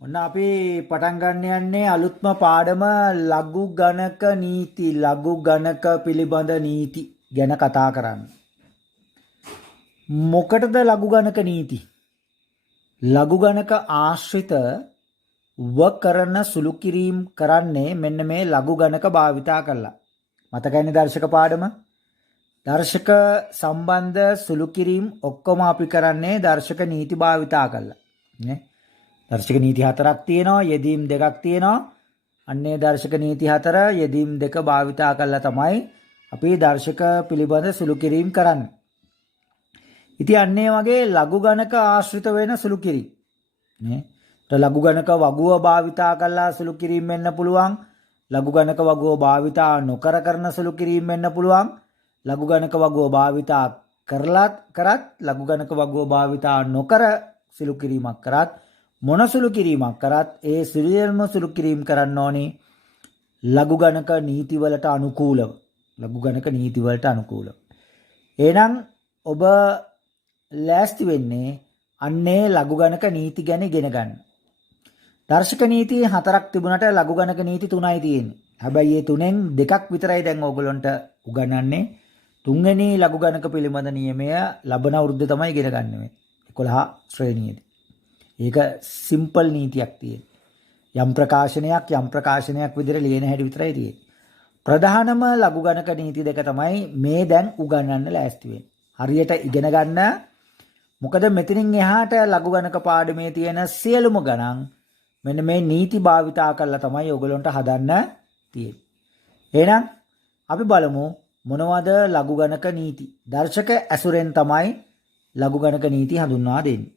ඔන්න අපි පටන් ගන්න යන්නේ අලුත්ම පාඩම ලඝු ගණක නීති ලඝු ගණක පිළිබඳ නීති ගැන කතා කරන්න. මොකටද ලඝු ගණක නීති? ලඝු ගණක ආශ්‍රිත කරන සුළු කිරීම කරන්නේ මෙන්න මේ ලඝු ගණක භාවිතා කරලා. මතකයිනේ දර්ශක පාඩම? දර්ශක සම්බන්ධ සුළු කිරීම ඔක්කොම අපි කරන්නේ දර්ශක නීති භාවිතා කරලා. නේ? දර්ශක නීති 4ක් තියෙනවා, යෙදීම් 2ක් තියෙනවා. අන්නේ දර්ශක නීති 4 යෙදීම් 2 භාවිතා කරලා තමයි අපි දර්ශක පිළිබඳ සුළු කිරීම කරන්නේ. ඉතින් අන්නේ වගේ ලඝු ගණක ආශ්‍රිත වෙන සුළු කිරීම. නේ? ලඝු ගණක වගුව භාවිතා කරලා සුළු කිරීම වෙන්න පුළුවන්. ලඝු ගණක වගුව භාවිතා නොකර කරන සුළු කිරීම වෙන්න පුළුවන්. ලඝු ගණක වගුව භාවිතා කරත් ලඝු ගණක වගුව භාවිතා නොකර සුළු කිරීමක් කරත් මොන සුළු කිරීමක් කරත් ඒ සියලුම සුළු කිරීම කරන්න ඕනේ ලඝු ගණක නීති වලට අනුකූලව. ලඝු ගණක නීති වලට අනුකූලව. එහෙනම් ඔබ ලෑස්ති වෙන්නේ අන්නේ ලඝු ගණක නීති ගැන ඉගෙන ගන්න. දර්ශක නීති 4ක් තිබුණාට ලඝු ගණක නීති 3යි තියෙන්නේ. හැබැයි මේ තුනෙන් දෙකක් විතරයි දැන් ඕගොල්ලන්ට උගන්වන්නේ. තුන්වෙනි ලඝු ගණක පිළිබඳ නියමය ලබන අවුරුද්ද තමයි ඉගෙන ගන්න මේ 11 ශ්‍රේණියේදී. ඒක සිම්පල් නීතියක් තියෙන්නේ. යම් ප්‍රකාශනයක් විදිහට ලියන හැටි විතරයි තියෙන්නේ. ප්‍රධානම ලඝු ගණක නීති දෙක තමයි මේ දැන් උගන්වන්න ලෑස්ති වෙන්නේ. හරියට ඉගෙන ගන්න. මොකද මෙතනින් එහාට ලඝු ගණක පාඩමේ තියෙන සියලුම ගණන් මෙන්න මේ නීති භාවිතා කරලා තමයි ඔයගොල්ලන්ට හදන්න තියෙන්නේ. එහෙනම් අපි බලමු මොනවද ලඝු ගණක නීති. දර්ශක ඇසුරෙන් තමයි ලඝු ගණක නීති හඳුන්වා දෙන්නේ.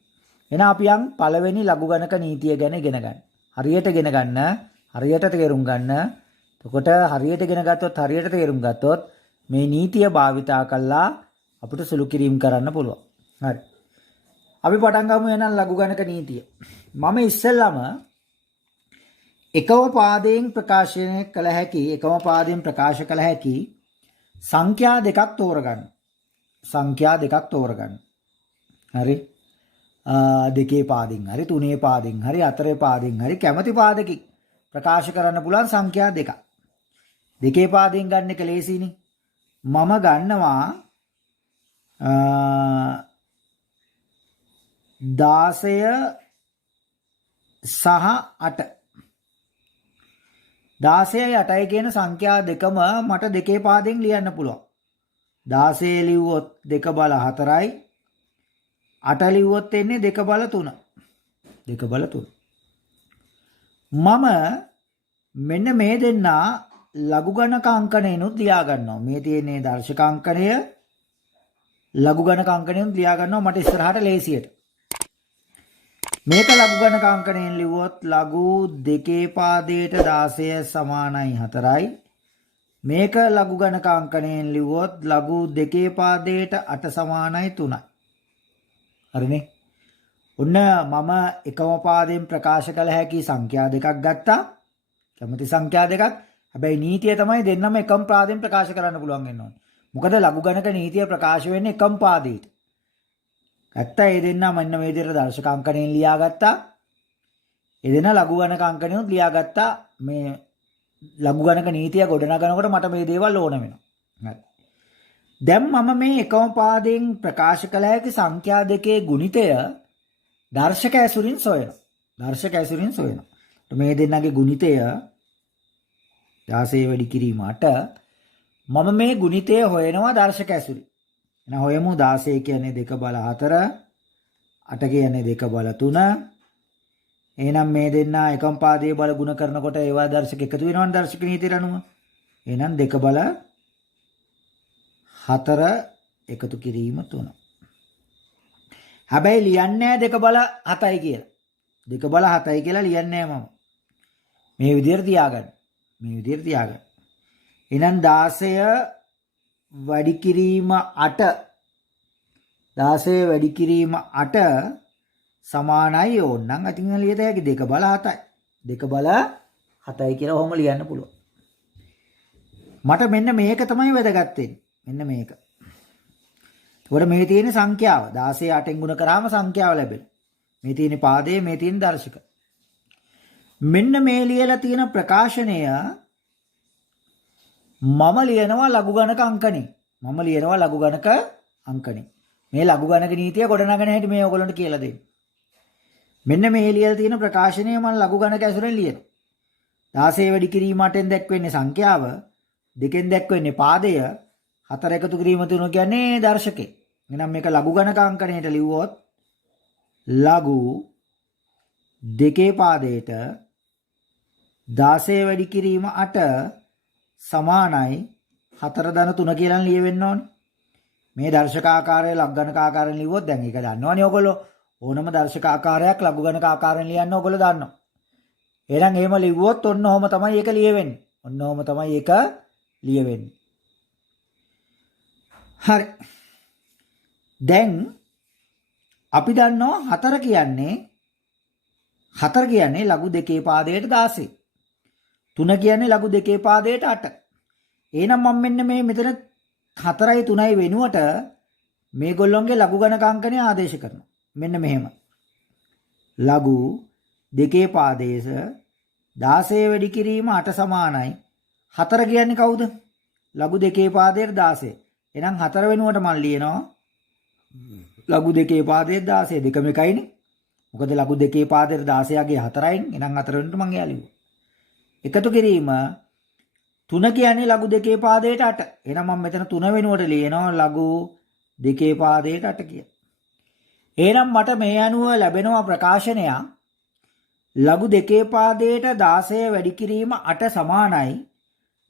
එහෙනම් අපි යම් පළවෙනි ලඝු ගණක නීතිය ගැන ඉගෙන ගන්න. හරියට ඉගෙන ගන්න, හරියට තේරුම් ගන්න. එතකොට හරියට ඉගෙන ගත්තොත්, හරියට තේරුම් ගත්තොත් මේ නීතිය භාවිතා කළා අපිට සුළු කිරීම කරන්න පුළුවන්. හරි. අපි පටන් ගමු එහෙනම් ලඝු ගණක නීතිය. මම ඉස්සෙල්ලාම එකම පාදයෙන් ප්‍රකාශ කළ හැකි සංඛ්‍යා දෙකක් තෝරගන්න. හරි. දෙකේ පාදින් හරි, තුනේ පාදින් හරි, හතරේ පාදින් හරි කැමැති පාදකින් ප්‍රකාශ කරන්න පුළුවන් සංඛ්‍යා දෙකක්. දෙකේ පාදින් ගන්න එක ලේසියිනේ. මම ගන්නවා 16 සහ 8. 16යි 8යි කියන සංඛ්‍යා දෙකම මට දෙකේ පාදයෙන් ලියන්න පුළුවන්. 16 ලිව්වොත් 2 බල 4යි. 8 ලිව්වොත් එන්නේ 2 බල 3. 2 බල 3. මම මෙන්න මේ දෙන්නා ලඝු ගණක අංකණයනොත් ලියා ගන්නවා. මේ තියෙන්නේ දර්ශක අංකණය. ලඝු ගණක අංකණයනොත් ලියා ගන්නවා මට ඉස්සරහට ලේසියට. මේක ලඝු ගණක අංකණයෙන් ලිව්වොත් ලඝු දෙකේ පාදයට 16 සමානයි 4යි. මේක ලඝු ගණක අංකණයෙන් ලිව්වොත් ලඝු දෙකේ පාදයට 8 සමානයි 3යි. හරිනේ. ඔන්න මම එකම පාදයෙන් ප්‍රකාශ කළ හැකි සංඛ්‍යා දෙකක් ගත්තා. කැමති සංඛ්‍යා දෙකක්. හැබැයි නීතිය තමයි දෙන්නම එකම පාදයෙන් ප්‍රකාශ කරන්න පුළුවන් වෙන්න ඕනේ. මොකද ලඝු ගණක නීතිය ප්‍රකාශ වෙන්නේ එකම පාදයට. ඇත්ත ඒ දෙන්න මෙන්න මේ විදිහට දර්ශක අංකණයෙන් ලියාගත්තා. ඒ දෙන්න ලඝු ගණක අංකණයෙන් ලියාගත්තා. මේ ලඝු ගණක නීතිය ගොඩනගනකොට මට මේ දේවල් ඕන වෙනවා. හරි. දැන් මම මේ එකම පාදයෙන් ප්‍රකාශ කළ හැකි සංඛ්‍යා දෙකේ ගුණිතය දර්ශක ඇසුරින් සොයනවා. මේ දෙන්නගේ ගුණිතය 16 වැඩි කිරීම 8. මම මේ ගුණිතය හොයනවා දර්ශක ඇසුරින්. එහෙනම් හොයමු 16 කියන්නේ 2 බල 4, 8 කියන්නේ 2 බල 3. එහෙනම් මේ දෙන්න එකම පාදයේ බල ගුණ කරනකොට ඒවා දර්ශක එකතු වෙනවනේ දර්ශක නීතියට අනුව. එහෙනම් 2 බල 4 එකතු කිරීම 3. හැබැයි ලියන්නේ 2 බල 7යි කියලා. 2 බල 7යි කියලා ලියන්නේ මම. මේ විදිහට තියාගන්න. එහෙනම් 16 වැඩි කිරීම 8 සමානයි ඕනනම් අතින් ලියත හැකි 2 බල 7යි. 2 බල 7යි කියලා ඔහොම ලියන්න පුළුවන්. මට මෙන්න මේක තමයි වැදගත් වෙන්නේ. මෙන්න මේක. එතකොට මේ තියෙන සංඛ්‍යාව 16 8ෙන් ගුණ කරාම සංඛ්‍යාව ලැබෙනවා. මේ තියෙන පාදයේ මේ තියෙන දර්ශක. මෙන්න මේ ලියලා තියෙන ප්‍රකාශනය මම ලියනවා ලඝු ගණක අංකනේ. මම ලියනවා ලඝු ගණක අංකනේ. මේ ලඝු ගණක නීතිය ගොඩනගන හැටි මේ ඔයගොල්ලන්ට කියලා දෙන්න. මෙන්න මේ ලියලා තියෙන ප්‍රකාශනය මම ලඝු ගණක ඇසුරෙන් ලියනවා. 16 වැඩි කිරීම 8ෙන් දැක්වෙන්නේ සංඛ්‍යාව, 2ෙන් දැක්වෙන්නේ පාදය, 4 එකතු කිරීම 3 කියන්නේ දර්ශකේ. එහෙනම් මේක ලඝු ගණක අංකණයට ලිව්වොත් ලඝු දෙකේ පාදයට 16 වැඩි කිරීම 8 සමානයි 4 ධන 3 කියලා ලියවෙන්න ඕනේ. මේ දර්ශක ආකාරය ලඝු ගණක ආකාරයෙන් ලිව්වොත් දැන් ඒක දන්නවනේ ඔයගොල්ලෝ. ඕනම දර්ශක ආකාරයක් ලඝු ගණක ආකාරයෙන් ලියන්න ඔයගොල්ලෝ දන්නවා. එහෙනම් එහෙම ලිව්වොත් ඔන්න ඔහම තමයි ඒක ලියවෙන්නේ. ඔන්න ඔහම තමයි ඒක ලියවෙන්නේ. හරි. දැන් අපි දන්නවා 4 කියන්නේ ලඝු දෙකේ පාදයට 16. 3 කියන්නේ ලඝු දෙකේ පාදයට 8. එහෙනම් මම මෙන්න මේ මෙතන 4යි 3යි වෙනුවට මේගොල්ලොන්ගේ ලඝු ගණක අංකණය ආදේශ කරනවා. මෙන්න මෙහෙම. ලඝු දෙකේ පාදයේස 16 වැඩි කිරීම 8 සමානයි 4 කියන්නේ කවුද? ලඝු දෙකේ පාදයට 16. එහෙනම් 4 වෙනුවට මම ලියනවා ලඝු දෙකේ පාදයට 16 දෙකම එකයිනේ. මොකද ලඝු දෙකේ පාදයට 16ගේ 4යිනේ. එහෙනම් 4 වෙනුවට මම එයා ලියුවා. එකතු කිරීම 3 කියන්නේ ලඝු දෙකේ පාදයට 8. එහෙනම් මම මෙතන 3 වෙනුවට ලියනවා ලඝු දෙකේ පාදයට 8 කියලා. එහෙනම් මට මේ අනුව ලැබෙනවා ප්‍රකාශනයක් ලඝු දෙකේ පාදයට 16 වැඩි කිරීම 8 සමානයි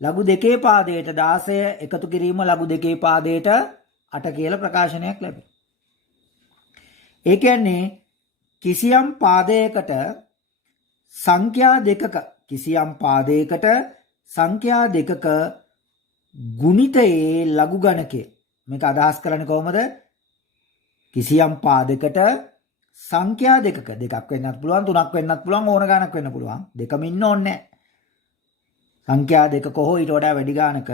ලඝු දෙකේ පාදයට 16 එකතු කිරීම ලඝු දෙකේ පාදයට 8 කියලා ප්‍රකාශනයක් ලැබෙනවා. ඒ කියන්නේ කිසියම් පාදයකට සංඛ්‍යා දෙකක ගුණිතයේ ලඝු ගණකය. මේක අදහස් කරන්නේ කොහොමද? කිසියම් පාදයකට සංඛ්‍යා දෙකක දෙකක් වෙන්නත් පුළුවන්, තුනක් වෙන්නත් පුළුවන්, ඕන ගණක් වෙන්න පුළුවන්. දෙකම ඉන්න ඕනේ නැහැ. සංඛ්‍යා දෙකක හෝ ඊට වඩා වැඩි ගණක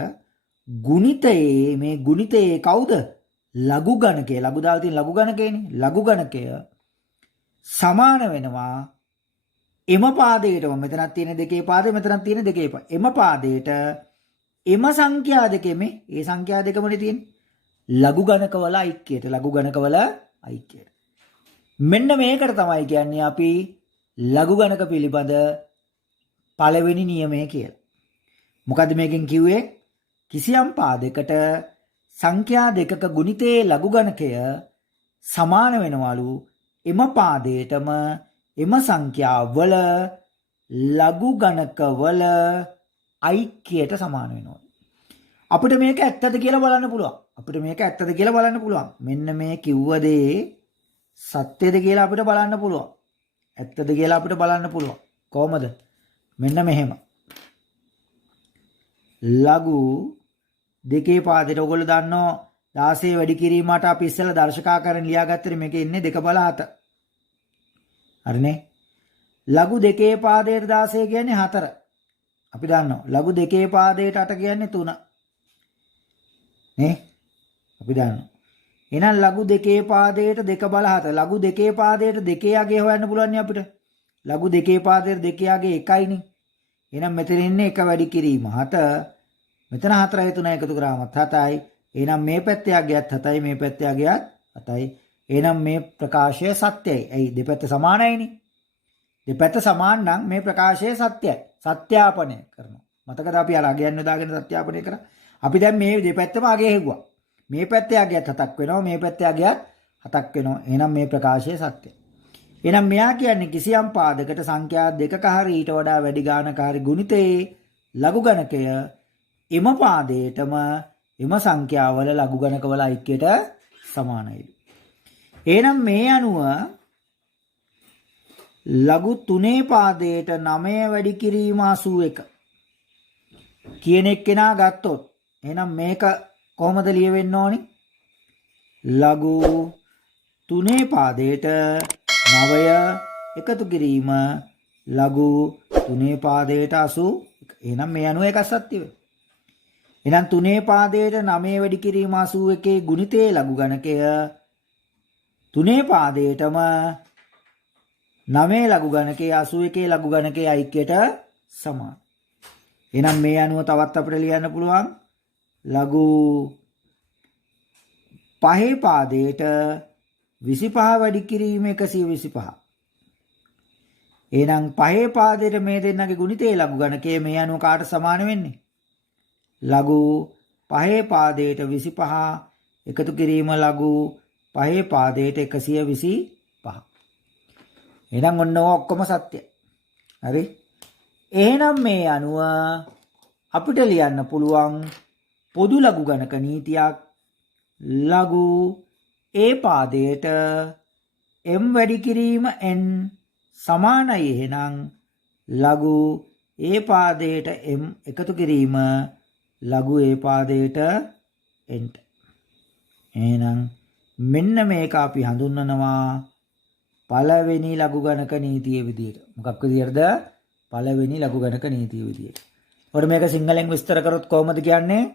ගුණිතයේ මේ ගුණිතයේ කවුද? ලඝු ගණකය. ලඝු දාලා තියෙන ලඝු ගණකේනේ. ලඝු ගණකය සමාන වෙනවා එම පාදයටම. මෙතනක් තියෙන දෙකේ පාදේ, මෙතනක් තියෙන දෙකේ පාදේ. එම පාදයට එම සංඛ්‍යා දෙකෙම ඒ සංඛ්‍යා දෙකමනේ තියෙන්නේ. ලඝු ගණකවල ඓක්‍යයට. ලඝු ගණකවල ඓක්‍යයට. මෙන්න මේකට තමයි කියන්නේ අපි ලඝු ගණක පිළිබඳ පළවෙනි නියමය කියලා. මොකද්ද මේකෙන් කිව්වේ? කිසියම් පාදයකට සංඛ්‍යා දෙකක ගුණිතයේ ලඝු ගණකය සමාන වෙනවලු එම පාදයටම එම සංඛ්‍යාවල ලඝු ගණකවල ඓක්‍යයට සමාන වෙනවා. අපිට මේක ඇත්තද කියලා බලන්න පුළුවන්. මෙන්න මේ කිව්ව දේ සත්‍යද කියලා අපිට බලන්න පුළුවන්. ඇත්තද කියලා අපිට බලන්න පුළුවන්. කොහොමද? මෙන්න මෙහෙම. ලඝු දෙකේ පාදයට ඔයගොල්ලෝ දන්නවා 16 වැඩි කිරීමට අපි ඉස්සෙල්ලා දර්ශකාකාරයෙන් ලියාගත්තේ මේකේ ඉන්නේ 2 බල 7. හරිනේ? ලඝු දෙකේ පාදයට 16 කියන්නේ 4. අපි දන්නවා. ලඝු දෙකේ පාදයට 8 කියන්නේ 3. නේ? අපි දන්නවා. එහෙනම් ලඝු දෙකේ පාදයට 2 බල 7. ලඝු දෙකේ පාදයට 2 යගේ හොයන්න පුළුවන් නේ අපිට. ලඝු දෙකේ පාදයට 2 යගේ 1යිනේ. එහෙනම් මෙතන ඉන්නේ 1 වැඩි කිරීම 7. මෙතන 4යි 3යි එකතු කරාමත් 7යි. එහෙනම් මේ පැත්තේ යගියත් 7යි, මේ පැත්තේ යගියත් 7යි. එහෙනම් මේ ප්‍රකාශය සත්‍යයි. ඇයි? දෙපැත්ත සමානයිනේ. දෙපැත්ත සමාන නම් මේ ප්‍රකාශය සත්‍යයි. සත්‍යාපනය කරනවා. මතකද අපි අර අගයන් යොදාගෙන සත්‍යාපනය කරා? අපි දැන් මේ දෙපැත්තම අගය හෙව්වා. මේ පැත්තේ අගයත් 7ක් වෙනවා, මේ පැත්තේ අගයත් 7ක් වෙනවා. එහෙනම් මේ ප්‍රකාශය සත්‍යයි. එහෙනම් මෙයා කියන්නේ කිසියම් පාදයකට සංඛ්‍යා දෙකක හරි ඊට වඩා වැඩි ගානක හරි ගුණිතයේ ලඝු ගණකය එම පාදයටම එම සංඛ්‍යාවල ලඝු ගණකවල ඓක්‍යයට සමානයි. එහෙනම් මේ අනුව ලඝු 3 පාදයට 9 වැඩි කිරීම 81 කියන එක්කෙනා ගත්තොත් එහෙනම් මේක කොහොමද ලියවෙන්න ඕනි? ලඝු 3 පාදයට 9 එකතු කිරීම ලඝු 3 පාදයට 81. එහෙනම් මේ අනුව එක සත්‍ය වෙයි. එහෙනම් 3 පාදයට 9 වැඩි කිරීම 81 ගුණිතයේ ලඝු ගණකය 3 පාදයටම 9 ලඝු ගණකයේ 81 ලඝු ගණකයේ ඓක්‍යයට සමාන. එහෙනම් මේ අනුව තවත් අපිට ලියන්න පුළුවන් ලඝු 5 පාදයට 25 වැඩි කිරීම 125. එහෙනම් 5 පාදයට මේ දෙන්නගේ ගුණිතේ ලඝු ගණකය මේ අනුව කාට සමාන වෙන්නේ? ලඝු 5 පාදයට 25 එකතු කිරීම ලඝු 5 පාදයට 125. එහෙනම් ඔන්න ඔක්කොම සත්‍ය. හරි. එහෙනම් මේ අනුව අපිට ලියන්න පුළුවන් පොදු ලඝු ගණක නීතියක් ලඝු a පාදයට m වැඩි කිරීම n සමානයි. එහෙනම් ලඝු a පාදයට m එකතු කිරීම ලඝු a පාදයට n. එහෙනම් මෙන්න මේක අපි හඳුන්වනවා පළවෙනි ලඝු ගණක නීතිය විදියට. මොකක් විදියටද? පළවෙනි ලඝු ගණක නීතිය විදියට. ඔතන මේක සිංහලෙන් විස්තර කරොත් කොහොමද කියන්නේ?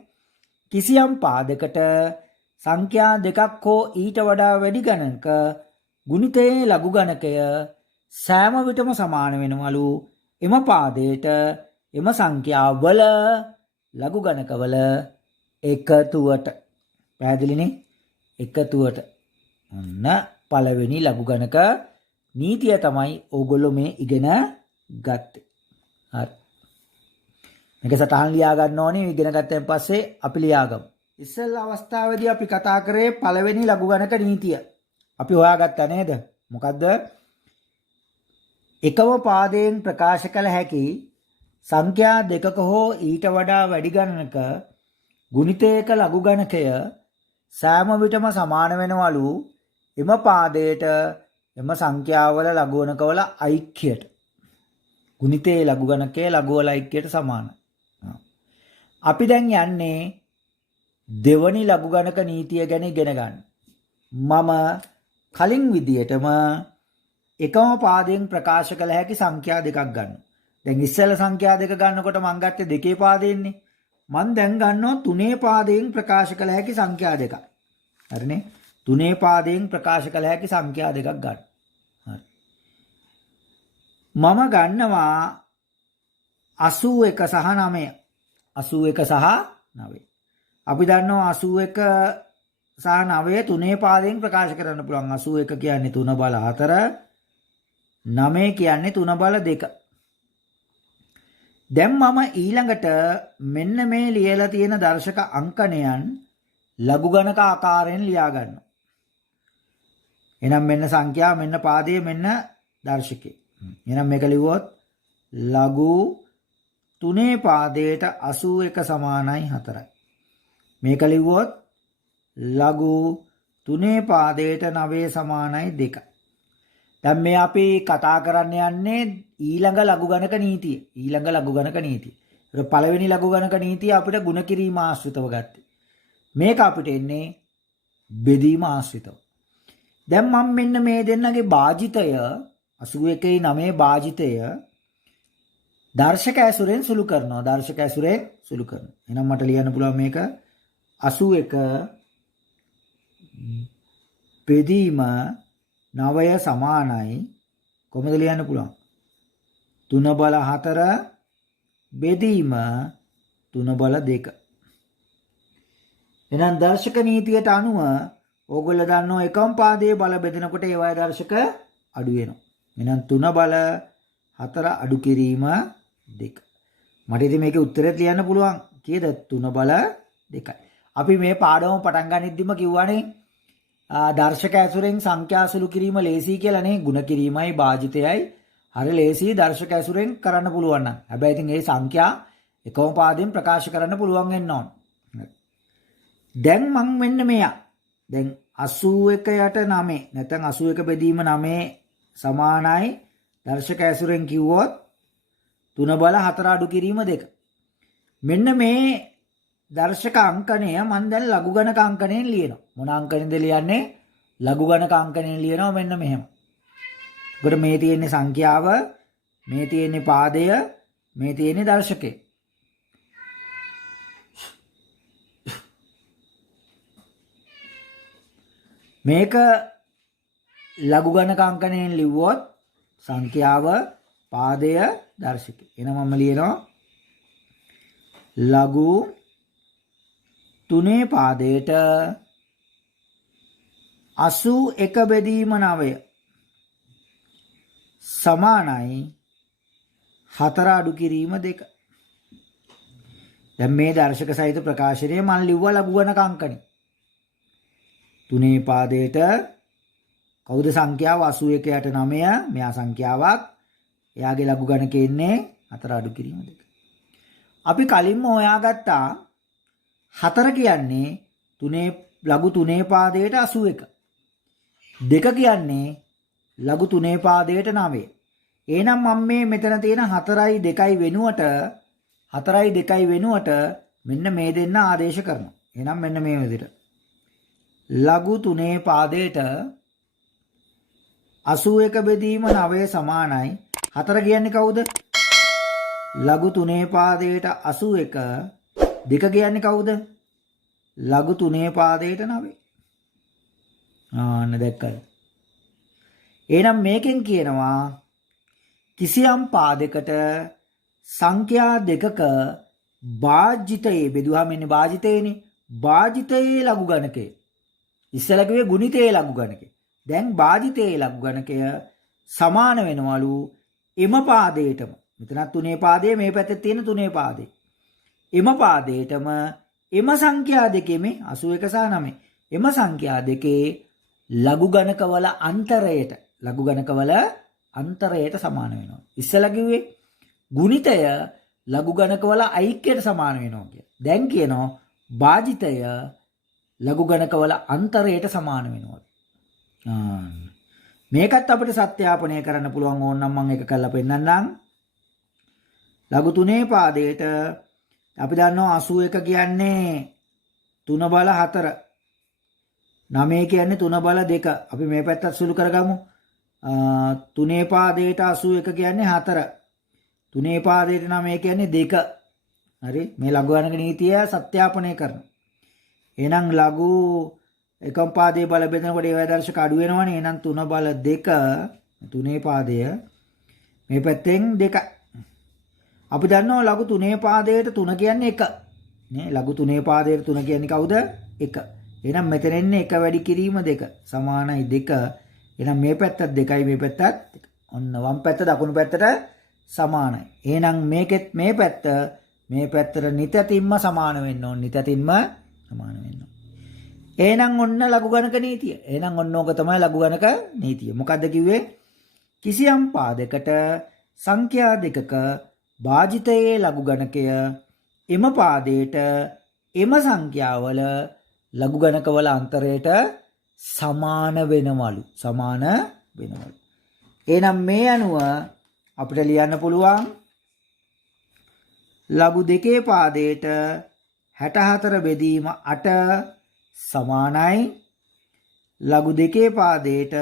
කිසියම් පාදයකට සංඛ්‍යා දෙකක් හෝ ඊට වඩා වැඩි ගණනක ගුණිතයේ ලඝු ගණකය සෑම විටම සමාන වෙනවලු එම පාදයට එම සංඛ්‍යාවල ලඝු ගණකවල එකතුවට. පැහැදිලිනේ? එකතුවට. ඔන්න පළවෙනි ලඝු ගණක නීතිය තමයි ඕගොල්ලෝ මේ ඉගෙන ගත්තේ. හරි. මේක සටහන් ලියා ගන්න ඕනේ. ඉගෙන ගත්තන් පස්සේ අපි ලියාගමු. ඉස්සෙල්ලා අවස්ථාවේදී අපි කතා කරේ පළවෙනි ලඝු ගණක නීතිය. අපි හොයාගත්තා නේද? මොකද්ද? එකම පාදයෙන් ප්‍රකාශ කළ හැකි සංඛ්‍යා දෙකක හෝ ඊට වඩා වැඩි ගණනක ගුණිතයක ලඝු ගණකය සෑම විටම සමාන වෙනවලු එම පාදයට එම සංඛ්‍යාවල ලඝු ගණකවල ඓක්‍යයට. ගුණිතයේ ලඝු ගණකයේ ලඝු වල ඓක්‍යයට සමානයි. අපි දැන් යන්නේ දෙවනි ලඝු ගණක නීතිය ගැන ඉගෙන ගන්න. මම කලින් විදියටම එකම පාදයෙන් ප්‍රකාශ කළ හැකි සංඛ්‍යා දෙකක් ගන්නවා. දැන් ඉස්සෙල්ලා සංඛ්‍යා දෙක ගන්නකොට මම ගත්තේ දෙකේ පාදයෙන්නේ. මම දැන් ගන්නවා තුනේ පාදයෙන් ප්‍රකාශ කළ හැකි සංඛ්‍යා දෙකක්. හරිනේ? තුනේ පාදයෙන් ප්‍රකාශ කළ හැකි සංඛ්‍යා දෙකක් ගන්න. හරි. මම ගන්නවා 81 සහ 9. 81 සහ 9. අපි දන්නවා 81 සහ 9 තුනේ පාදයෙන් ප්‍රකාශ කරන්න පුළුවන්. 81 කියන්නේ 3 බල 4. 9 කියන්නේ 3 බල 2. දැන් මම ඊළඟට මෙන්න මේ ලියලා තියෙන දර්ශක අංකණයන් ලඝු ගණක ආකාරයෙන් ලියා ගන්නවා. එහෙනම් මෙන්න සංඛ්‍යා, මෙන්න පාදය, මෙන්න දර්ශකය. එහෙනම් මේක ලිව්වොත් ලඝු 3 පාදයට 81 සමානයි 4යි. මේක ලිව්වොත් ලඝු 3 පාදයට 9 සමානයි 2යි. දැන් මේ අපි කතා කරන්න යන්නේ ඊළඟ ලඝු ගණක නීතිය. ඊළඟ ලඝු ගණක නීතිය. ඒක පළවෙනි ලඝු ගණක නීතිය අපිට ಗುಣ කිරීම ආශ්‍රිතව ගත්තේ. මේක අපිට එන්නේ බෙදීම ආශ්‍රිතව. දැන් මම මෙන්න මේ දෙන්නගේ භාජිතය 81යි 9 භාජිතය දර්ශක ඇසුරෙන් සුළු කරනවා. දර්ශක ඇසුරෙන් සුළු කරනවා. එහෙනම් මට ලියන්න පුළුවන් මේක 81 බෙදීම 9 සමානයි කොහොමද ලියන්න පුළුවන්? 3 බල 4 බෙදීම 3 බල 2. එහෙනම් දර්ශක නීතියට අනුව ඕගොල්ලෝ දන්නවා එකම පාදයේ බල බෙදෙනකොට ඒවායේ දර්ශක අඩු වෙනවා. එහෙනම් 3 බල 4 අඩු කිරීම 2. මට ඉතින් මේකේ උත්තරෙත් ලියන්න පුළුවන්. කීයද? 3 බල 2යි. අපි මේ පාඩම පටන් ගන්නෙද්දිම කිව්වනේ දර්ශක ඇසුරෙන් සංඛ්‍යා සුළු කිරීම ලේසි කියලා නේ. ಗುಣ කිරීමයි භාජිතයයි හරි ලේසි දර්ශක ඇසුරෙන් කරන්න පුළුවන් නම්. හැබැයි ඉතින් මේ සංඛ්‍යා එකම පාදයෙන් ප්‍රකාශ කරන්න පුළුවන් වෙන්න ඕන. දැන් මම මෙන්න මෙයා. දැන් 81ට 9 නැත්නම් 81 බෙදීම 9 සමානයි දර්ශක ඇසුරෙන් කිව්වොත් 3 බල 4 අඩු කිරීම 2. මෙන්න මේ දර්ශක අංකණය මම දැන් ලඝු ගණක අංකණයෙන් ලියනවා. මොන අංකණයෙන්ද ලියන්නේ? ලඝු ගණක අංකණයෙන් ලියනවා මෙන්න මෙහෙම. ඒකට මේ තියෙන්නේ සංඛ්‍යාව, මේ තියෙන්නේ පාදය, මේ තියෙන්නේ දර්ශකය. මේක ලඝු ගණක අංකණයෙන් ලිව්වොත් සංඛ්‍යාව පාදය දර්ශකය. එහෙනම් මම ලියනවා ලඝු 3 පාදයට 81 බෙදීම 9 සමානයි 4 අඩු කිරීම 2. දැන් මේ දර්ශක සහිත ප්‍රකාශනය මම ලිව්වා ලඝු ගණක අංකනේ. 3 පාදයට කවුද සංඛ්‍යාව 81ට 9 මෙයා සංඛ්‍යාවක්. එයාගේ ලඝු ගණකේ ඉන්නේ 4 අඩු කිරීම 2. අපි කලින්ම හොයාගත්තා 4 කියන්නේ ලඝු 3 පාදයට 81. 2 කියන්නේ ලඝු 3 පාදයට 9. එහෙනම් මම මේ මෙතන තියෙන 4යි 2යි වෙනුවට මෙන්න මේ දෙන්න ආදේශ කරනවා. එහෙනම් මෙන්න මේ විදිහට ලඝු 3 පාදයට 81 බෙදීම 9 සමානයි 4 කියන්නේ කවුද? ලඝු 3 පාදයට 81. 2 කියන්නේ කවුද? ලඝු 3 පාදයට 9. ආන්න දැක්කද? එහෙනම් මේකෙන් කියනවා කිසියම් පාදයකට සංඛ්‍යා දෙකක භාජිතයේ බෙදුවාම එන්නේ භාජිතයේනේ. භාජිතයේ ලඝු ගණකය. ඉස්සෙල්ලා කිව්වේ ගුණිතයේ ලඝු ගණකය. දැන් භාජිතයේ ලඝු ගණකය සමාන වෙනවලු එම පාදයටම. මෙතනත් 3 පාදයේ මේ පැත්තේ තියෙන 3 පාදේ. එම පාදයටම එම සංඛ්‍යා දෙකේ මේ 81 සහ 9. එම සංඛ්‍යා දෙකේ ලඝු ගණකවල අන්තරයට සමාන වෙනවා. ඉස්සෙල්ලා කිව්වේ ගුණිතය ලඝු ගණකවල ඓක්‍යයට සමාන වෙනවා කියලා. දැන් කියනවා භාජිතය ලඝු ගණකවල අන්තරයට සමාන වෙනවා. මේකත් අපිට සත්‍යාපනය කරන්න පුළුවන් ඕනනම් මම එක කරලා පෙන්නන්නම්. ලඝු 3 පාදයට අපි දන්නවා 81 කියන්නේ 3 බල 4. 9 කියන්නේ 3 බල 2. අපි මේ පැත්තත් සුළු කරගමු. 3 පාදයට 81 කියන්නේ 4. 3 පාදයට 9 කියන්නේ 2. හරි? මේ ලඝු ගණක නීතිය සත්‍යාපනය කරනවා. එහෙනම් ලඝු එකම පාදයේ බල බෙදනකොට ඒ වේදර්ශක අඩු වෙනවනේ. එහෙනම් 3 බල 2 3 පාදය මේ පැත්තෙන් 2. අපි දන්නවා ලඝු 3 පාදයට 3 කියන්නේ 1. නේ ලඝු 3 පාදයට 3 කියන්නේ කවුද? 1. එහෙනම් මෙතන එන්නේ 1 වැඩි කිරීම 2 සමානයි 2. එහෙනම් මේ පැත්තත් 2යි මේ පැත්තත් 2. ඔන්න වම් පැත්ත දකුණු පැත්තට සමානයි. එහෙනම් මේකෙත් මේ පැත්තට නිතැතින්ම සමාන වෙන්න ඕන. නිතැතින්ම සමාන වෙන්න ඕන. එහෙනම් ඔන්න ලඝු ගණක නීතිය. එහෙනම් ඔන්න ඕක තමයි ලඝු ගණක නීතිය. මොකද්ද කිව්වේ? කිසියම් පාදයකට සංඛ්‍යා දෙකක භාජිතයේ ලඝු ගණකය එම පාදයට එම සංඛ්‍යාවල ලඝු ගණකවල අන්තරයට සමාන වෙනවලු. එහෙනම් මේ අනුව අපිට ලියන්න පුළුවන් ලඝු 2 පාදයට 64 බෙදීම 8 සමානයි ලඝු 2 පාදයට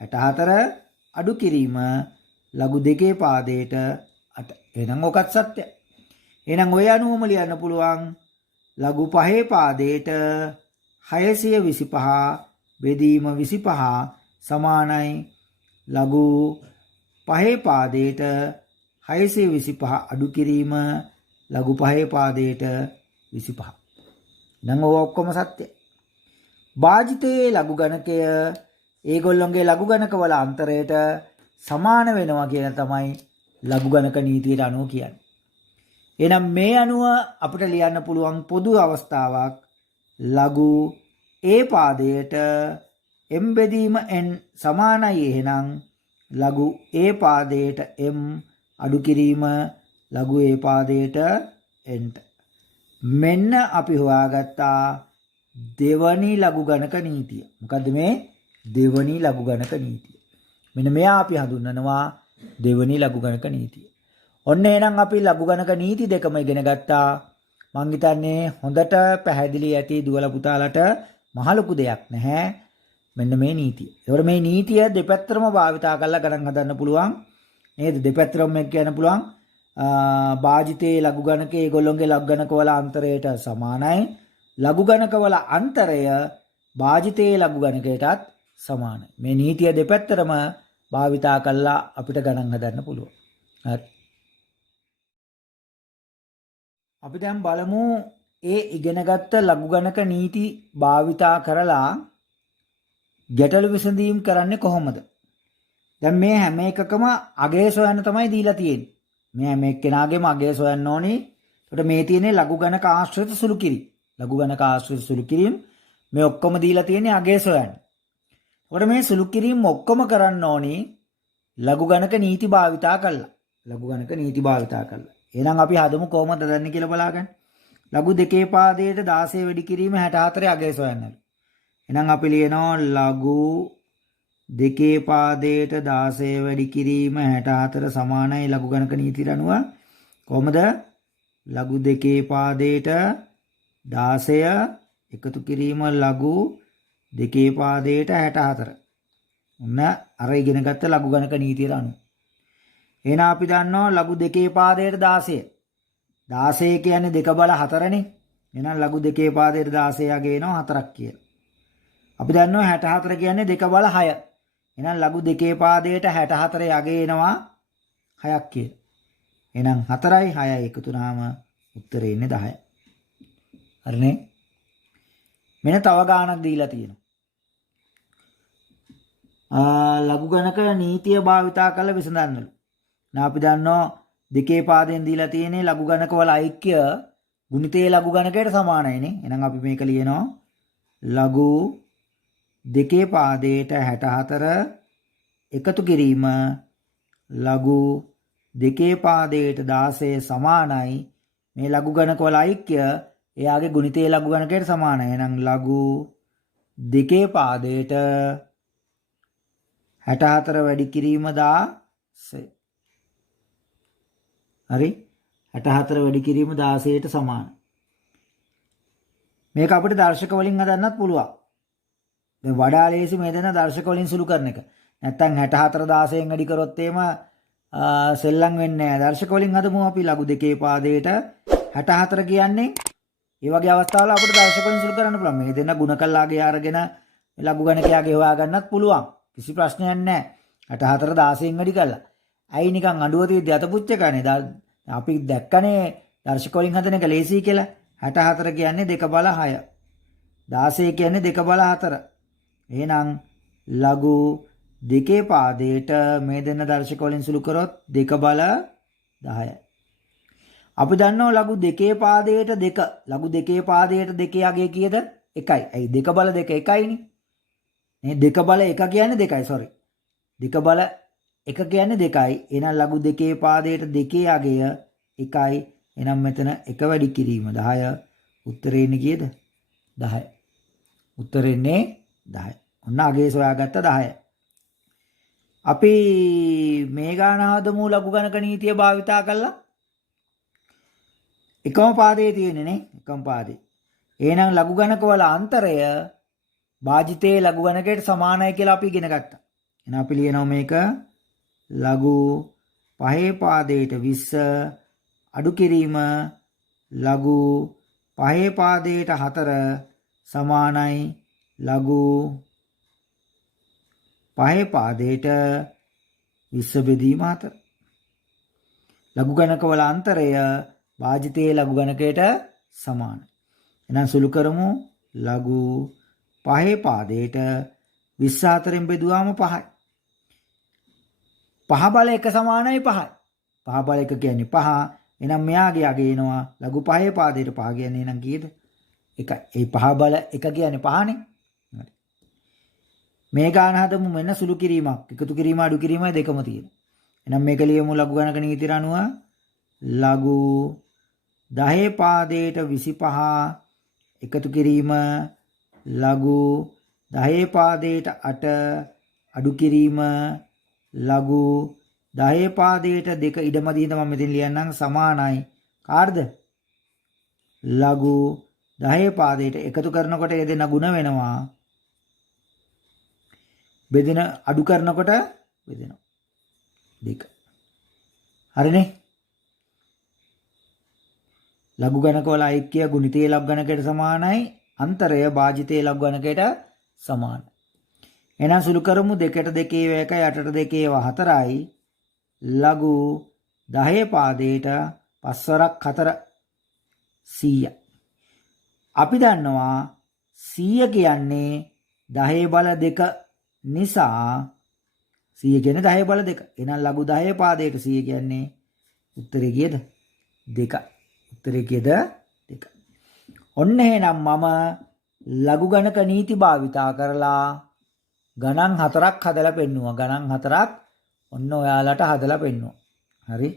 64 අඩු කිරීම ලඝු 2 පාදයට 8. එහෙනම් ඔකත් සත්‍යයි. එහෙනම් ඔය අනුවම ලියන්න පුළුවන් ලඝු 5 පාදයට 625 බෙදීම 25 සමානයි ලඝු 5 පාදයට 625 අඩු කිරීම ලඝු 5 පාදයට 25. දැන් ඔය ඔක්කොම සත්‍යයි. භාජිතයේ ලඝු ගණකය ඒගොල්ලොන්ගේ ලඝු ගණකවල අන්තරයට සමාන වෙනවා කියන තමයි ලඝු ගණක නීතියට අනුව කියන්නේ. එහෙනම් මේ අනුව අපිට ලියන්න පුළුවන් පොදු අවස්ථාවක් ලඝු A පාදයට m බෙදීම n සමානයි. එහෙනම් ලඝු A පාදයට m අඩු කිරීම ලඝු A පාදයට n. මෙන්න අපි හොයාගත්තා දෙවනි ලඝු ගණක නීතිය. මොකද්ද මේ දෙවනි ලඝු ගණක නීතිය? මෙන්න මෙයා අපි හඳුන්වනවා දෙවනි ලඝු ගණක නීතිය. ඔන්න එහෙනම් අපි ලඝු ගණක නීති දෙකම ඉගෙන ගත්තා. මං හිතන්නේ හොඳට පැහැදිලි ඇති දුවල පුතාලට මහ ලොකු දෙයක් නැහැ. මෙන්න මේ නීතිය. ඒතකොට මේ නීතිය දෙපැත්තටම භාවිතා කරලා ගණන් හදන්න පුළුවන්. නේද? දෙපැත්තටම මේක කියන්න පුළුවන්. භාජිතයේ ලඝු ගණක ඒගොල්ලොන්ගේ ලඝු ගණකවල අන්තරයට සමානයි. ලඝු ගණකවල අන්තරය භාජිතයේ ලඝු ගණකයටත් සමානයි. මේ නීතිය දෙපැත්තටම භාවිතා කළා අපිට ගණන් හදන්න පුළුවන්. හරි. අපි දැන් බලමු ඒ ඉගෙනගත්ත ලඝු ගණක නීති භාවිතා කරලා ගැටළු විසඳීම් කරන්නේ කොහොමද? දැන් මේ හැම එකකම අගය සොයන්න තමයි දීලා තියෙන්නේ. මේ හැම එක්කෙනාගේම අගය සොයන්න ඕනේ. ඒකට මේ තියෙන්නේ ලඝු ගණක ආශ්‍රිත සුළු කිරීම. ලඝු ගණක ආශ්‍රිත සුළු කිරීම මේ ඔක්කොම දීලා තියෙන්නේ අගය සොයන්න. ඒකට මේ සුළු කිරීම ඔක්කොම කරන්න ඕනේ ලඝු ගණක නීති භාවිතා කළා. ලඝු ගණක නීති භාවිතා කළා. එහෙනම් අපි හදමු කොහොමද දන්නේ කියලා බලාගන්න. ලඝු දෙකේ පාදයට 16 වැඩි කිරීම 64 අගය සොයන්නලු. එහෙනම් අපි ලියනවා ලඝු දෙකේ පාදයට 16 වැඩි කිරීම 64 සමානයි ලඝු ගණක නීතියට අනුව. කොහොමද? ලඝු දෙකේ පාදයට 16 එකතු කිරීම ලඝු දෙකේ පාදයට 64. ඔන්න අර ඉගෙනගත්ත ලඝු ගණක නීතියට අනුව. එහෙනම් අපි දන්නවා ලඝු දෙකේ පාදයට 16. 16 කියන්නේ 2 බල 4නේ. එහෙනම් ලඝු දෙකේ පාදයට 16 යගේ එනවා 4ක් කියලා. අපි දන්නවා 64 කියන්නේ 2 බල 6. එහෙනම් ලඝු දෙකේ පාදයට 64 යගේ එනවා 6ක් කියලා. එහෙනම් 4යි 6යි එකතු වුණාම උත්තරේ එන්නේ 10. හරිනේ? මෙන්න තව ගාණක් දීලා තියෙනවා. ලඝු ගණක නීතිය භාවිතා කරලා විසඳන්නලු. දැන් අපි දන්නවා දෙකේ පාදයෙන් දීලා තියෙන්නේ ලඝු ගණක වල ඓක්‍ය ගුණිතයේ ලඝු ගණකයට සමානයිනේ. එහෙනම් අපි මේක ලියනවා ලඝු දෙකේ පාදයට 64 එකතු කිරීම ලඝු දෙකේ පාදයට 16 සමානයි මේ ලඝු ගණක වල ඓක්‍ය එයාගේ ගුණිතයේ ලඝු ගණකයට සමානයි. එහෙනම් ලඝු දෙකේ පාදයට 64 වැඩි කිරීම 16. හරි? 64 වැඩි කිරීම 16ට සමානයි. මේක අපිට දර්ශක වලින් හදන්නත් පුළුවන්. දැන් වඩා ලේසි මේ දෙන දර්ශක වලින් සුළු කරන එක. නැත්තම් 64 16න් වැඩි කරොත් එහෙම සෙල්ලම් වෙන්නේ නැහැ. දර්ශක වලින් හදමු අපි ලඝු දෙකේ පාදයට 64 කියන්නේ ඒ වගේ අවස්ථාවල අපිට දර්ශක වලින් සුළු කරන්න පුළුවන්. මේ දෙන ಗುಣ කළාගේ අරගෙන ලඝු ගණකයාගේ හොයා ගන්නත් පුළුවන්. කිසි ප්‍රශ්නයක් නැහැ. 64 16න් වැඩි කළා. ඇයි නිකන් අඩුව තියෙද්දි අත පුච්ච ගන්නේ? අපි දැක්කනේ දර්ශක වලින් හදන එක ලේසි කියලා. 64 කියන්නේ 2 බල 6. 16 කියන්නේ 2 බල 4. එහෙනම් ලඝු දෙකේ පාදයට මේ දෙන්න දර්ශක වලින් සුළු කරොත් 2 බල 10යි. අපි දන්නවා ලඝු දෙකේ පාදයට 2. ලඝු දෙකේ පාදයට 2 යගේ කීයද? 1යි. ඇයි 2 බල 2 1යිනේ. මේ 2 බල 1 කියන්නේ 2යි sorry. 2 බල 1 කියන්නේ 2යි. එහෙනම් ලඝු දෙකේ පාදයට 2 යගය 1යි. එහෙනම් මෙතන 1 වැඩි කිරීම 10. උත්තරේ එන්නේ කීයද? 10. උත්තරේ එන්නේ 10. ඔන්න අගේ සොයාගත්ත 10. අපි මේ ගාන හදමු ලඝු ගණක නීතිය භාවිතා කළා. එකම පාදයේ තියෙන්නේ නේ. එකම පාදේ. එහෙනම් ලඝු ගණක වල අන්තරය භාජිතයේ ලඝු ගණකයට සමානයි කියලා අපි ඉගෙන ගත්තා. එහෙනම් අපි ලියනවා මේක ලඝු පහේ පාදයට 20 අඩු කිරීම ලඝු පහේ පාදයට 4 සමානයි ලඝු පහේ පාදයට 20 බෙදීම 4. ලඝු ගණක වල අන්තරය භාජිතයේ ලඝු ගණකයට සමානයි. එහෙනම් සුළු කරමු ලඝු පහේ පාදයට 24න් බෙදුවාම 5යි. 5 බල 1 සමානයි 5යි. 5 බල 1 කියන්නේ 5. එහෙනම් මෙයාගේ අගය එනවා ලඝු පහේ පාදයට 5 කියන්නේ එහෙනම් කීයද? 1යි. ඒ 5 බල 1 කියන්නේ 5නේ. හරි. මේ ගාන හදමු මෙන්න සුළු කිරීමක්. එකතු කිරීම අඩු කිරීමයි දෙකම තියෙනවා. එහෙනම් මේක ලියමු ලඝු ගණක නීතියට අනුව ලඝු 10 පාදයට 25 එකතු කිරීම ලඝු 10 පාදයට 8 අඩු කිරීම ලඝු 10 පාදයට 2 ඉඩමදී තමයි මෙතන ලියන්නම් සමානයි කාටද? ලඝු 10 පාදයට එකතු කරනකොට ඒ දෙන ಗುಣ වෙනවා. බෙදෙන අඩු කරනකොට බෙදෙනවා 2. හරිනේ? ලඝු ගණක වල ඓක්‍ය ගුණිතයේ ලඝු ගණකයට සමානයි. අන්තරය භාජිතයේ ලඝු ගණකයට සමානයි. එහෙනම් සුළු කරමු 2ට 2 ඒවා 1යි 8ට 2 ඒවා 4යි. ලඝු 10 පාදයට 5 වරක් 4 100යි. අපි දන්නවා 100 කියන්නේ 10 බල 2 නිසා 100 කියන්නේ 10 බල 2. එහෙනම් ලඝු 10 පාදයට 100 කියන්නේ උත්තරේ කීයද? 2යි. උත්තරේ කීයද? 2යි. ඔන්න එහෙනම් මම ලඝු ගණක නීති භාවිතා කරලා ගණන් 4ක් හදලා පෙන්නුවා. ගණන් 4ක් ඔන්න ඔයාලට හදලා පෙන්නුවා. හරි?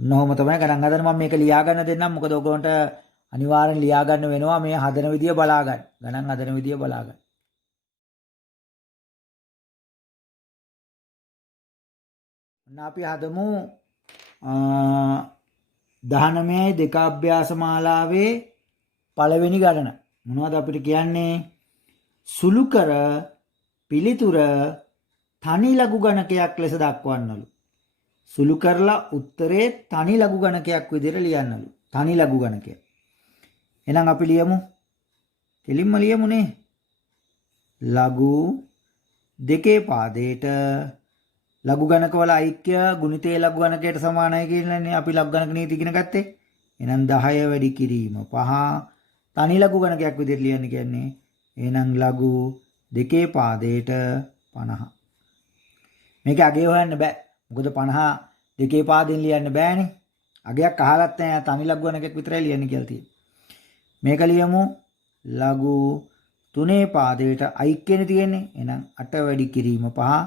ඔන්න ඔහොම තමයි ගණන් හදන මම මේක ලියා ගන්න දෙන්නම්. මොකද ඔයගොල්ලන්ට අනිවාර්යෙන් ලියා ගන්න වෙනවා මේ හදන විදිය බලා ගන්න. ගණන් හදන විදිය බලා ගන්න. ඔන්න අපි හදමු 19යි දෙක අභ්‍යාස මාලාවේ පළවෙනි ගණන. මොනවද අපිට කියන්නේ? සුළු කර පිළිතුර තනි ලඝු ගණකයක් ලෙස දක්වන්නලු. සුළු කරලා උත්තරේ තනි ලඝු ගණකයක් විදිහට ලියන්නලු. තනි ලඝු ගණකය. එහෙනම් අපි ලියමු. කෙලින්ම ලියමුනේ. ලඝු දෙකේ පාදයට ලඝු ගණකවල ඓක්‍ය ගුණිතයේ ලඝු ගණකයට සමානයි කියලානේ අපි ලඝු ගණක නීති ඉගෙන ගත්තේ. එහෙනම් 10 වැඩි කිරීම 5 තනි ලඝු ගණකයක් විදිහට ලියන්න කියන්නේ. එහෙනම් ලඝු දෙකේ පාදයට 50. මේක අගේ හොයන්න බෑ. මොකද 50 දෙකේ පාදෙන් ලියන්න බෑනේ. අගයක් අහලත් නැහැ. තනි ලඝු ගණකයක් විතරයි ලියන්න කියලා තියෙන්නේ. මේක ලියමු. ලඝු තුනේ පාදයට ඓක්‍යනේ තියෙන්නේ. එහෙනම් 8 වැඩි කිරීම 5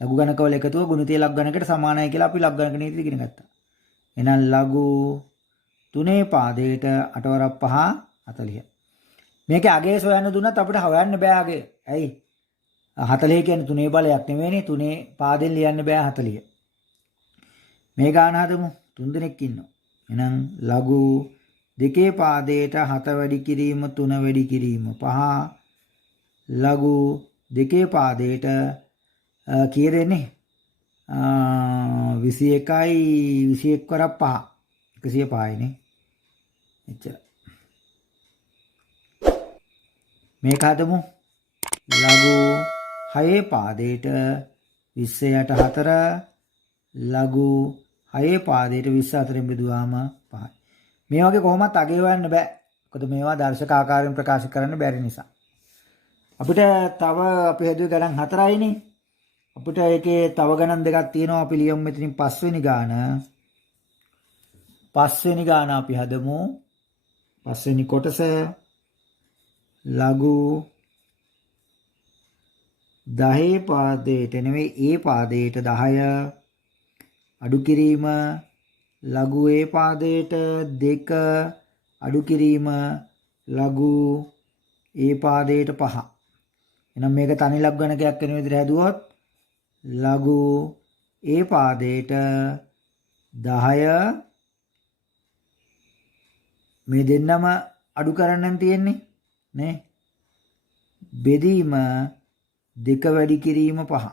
ලඝු ගණකවල එකතුව ගුණිතයේ ලඝු ගණකයට සමානයි කියලා අපි ලඝු ගණක නීති ඉගෙන ගත්තා. එහෙනම් ලඝු තුනේ පාදයට 8 වරක් 5 40. මේකේ අගය සොයන්න දුන්නත් අපිට හොයන්න බෑ අගය. ඇයි? 40 කියන්නේ තුනේ බලයක් නෙවෙයිනේ. තුනේ පාදෙන් ලියන්න බෑ 40. මේ ගාන හදමු. 3 දෙනෙක් ඉන්නවා. එහෙනම් ලඝු දෙකේ පාදයට 7 වැඩි කිරීම 3 වැඩි කිරීම 5 ලඝු දෙකේ පාදයට කීය දෙන්නේ? 21යි 21 වරක් 5 105යිනේ. එච්චර. මේක හදමු. ලඝු 6 පාදයට 20යට 4 ලඝු 6 පාදයට 24න් බෙදුවාම 5යි. මේ වගේ කොහොමත් අගේ හොයන්න බෑ. මොකද මේවා දර්ශක ආකාරයෙන් ප්‍රකාශ කරන්න බැරි නිසා. අපිට තව අපි හදුවේ ගණන් 4යිනේ. අපිට ඒකේ තව ගණන් දෙකක් තියෙනවා. අපි ලියමු මෙතනින් 5 වෙනි ගාන. 5 වෙනි ගාන අපි හදමු. 5 වෙනි කොටස ලඝු 10 පාදයට නෙවෙයි ඒ පාදයට 10 අඩු කිරීම ලඝු ඒ පාදයට 2 අඩු කිරීම ලඝු ඒ පාදයට 5. එහෙනම් මේක තනි ලඝු ගණකයක් වෙන විදිහට හැදුවොත් ලඝු ඒ පාදයට 10 මේ දෙන්නම අඩු කරන්න තියෙන්නේ නේ. බෙදීම 2 වැඩි කිරීම 5.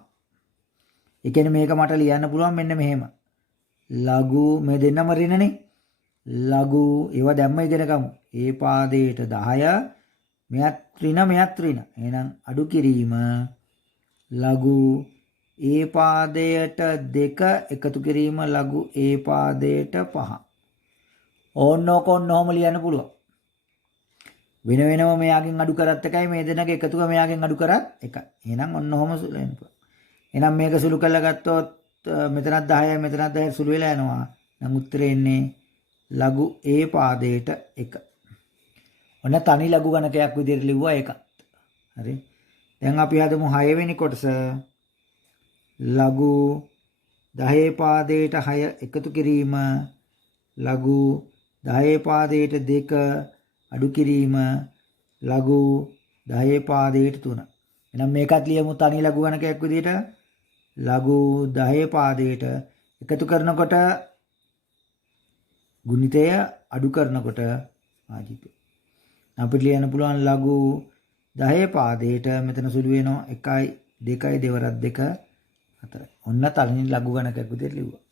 ඒ කියන්නේ මේක මට ලියන්න පුළුවන් මෙන්න මෙහෙම. ලඝු මේ දෙන්නම ඍණනේ. ලඝු ඒව දැම්ම ඉගෙන ගමු. ඒ පාදයට 10 මෙයත් ඍණ මෙයත් ඍණ. එහෙනම් අඩු කිරීම ලඝු ඒ පාදයට 2 එකතු කිරීම ලඝු ඒ පාදයට 5. ඕන්නෝක ඔන්නෝම ලියන්න පුළුවන්. වෙන වෙනම මෙයාගෙන් අඩු කරත් එකයි මේ දෙන්නගේ එකතුව මෙයාගෙන් අඩු කරත් එකයි. එහෙනම් ඔන්න ඔහොම සුළු වෙන්න පුළුවන්. එහෙනම් මේක සුළු කරලා ගත්තොත් මෙතනත් 10යි මෙතනත් 10යි සුළු වෙලා යනවා. නම් උත්තරේ එන්නේ ලඝු ඒ පාදයට 1. ඔන්න තනි ලඝු ගණකයක් විදිහට ලිව්වා ඒකත්. හරි. දැන් අපි හදමු 6 වෙනි කොටස. ලඝු 10 පාදයට 6 එකතු කිරීම ලඝු 10 පාදයට 2 අඩු කිරීම ලඝු 10 පාදයට 3. එහෙනම් මේකත් ලියමු තනි ලඝු ගණකයක් විදිහට. ලඝු 10 පාදයට එකතු කරනකොට ගුණිතය අඩු කරනකොට ආජීවය. අපිට ලියන්න පුළුවන් ලඝු 10 පාදයට මෙතන සුළු වෙනවා 1යි 2යි දෙවරක් 2 4යි. ඔන්න තනි ලඝු ගණකයක් විදිහට ලිව්වා.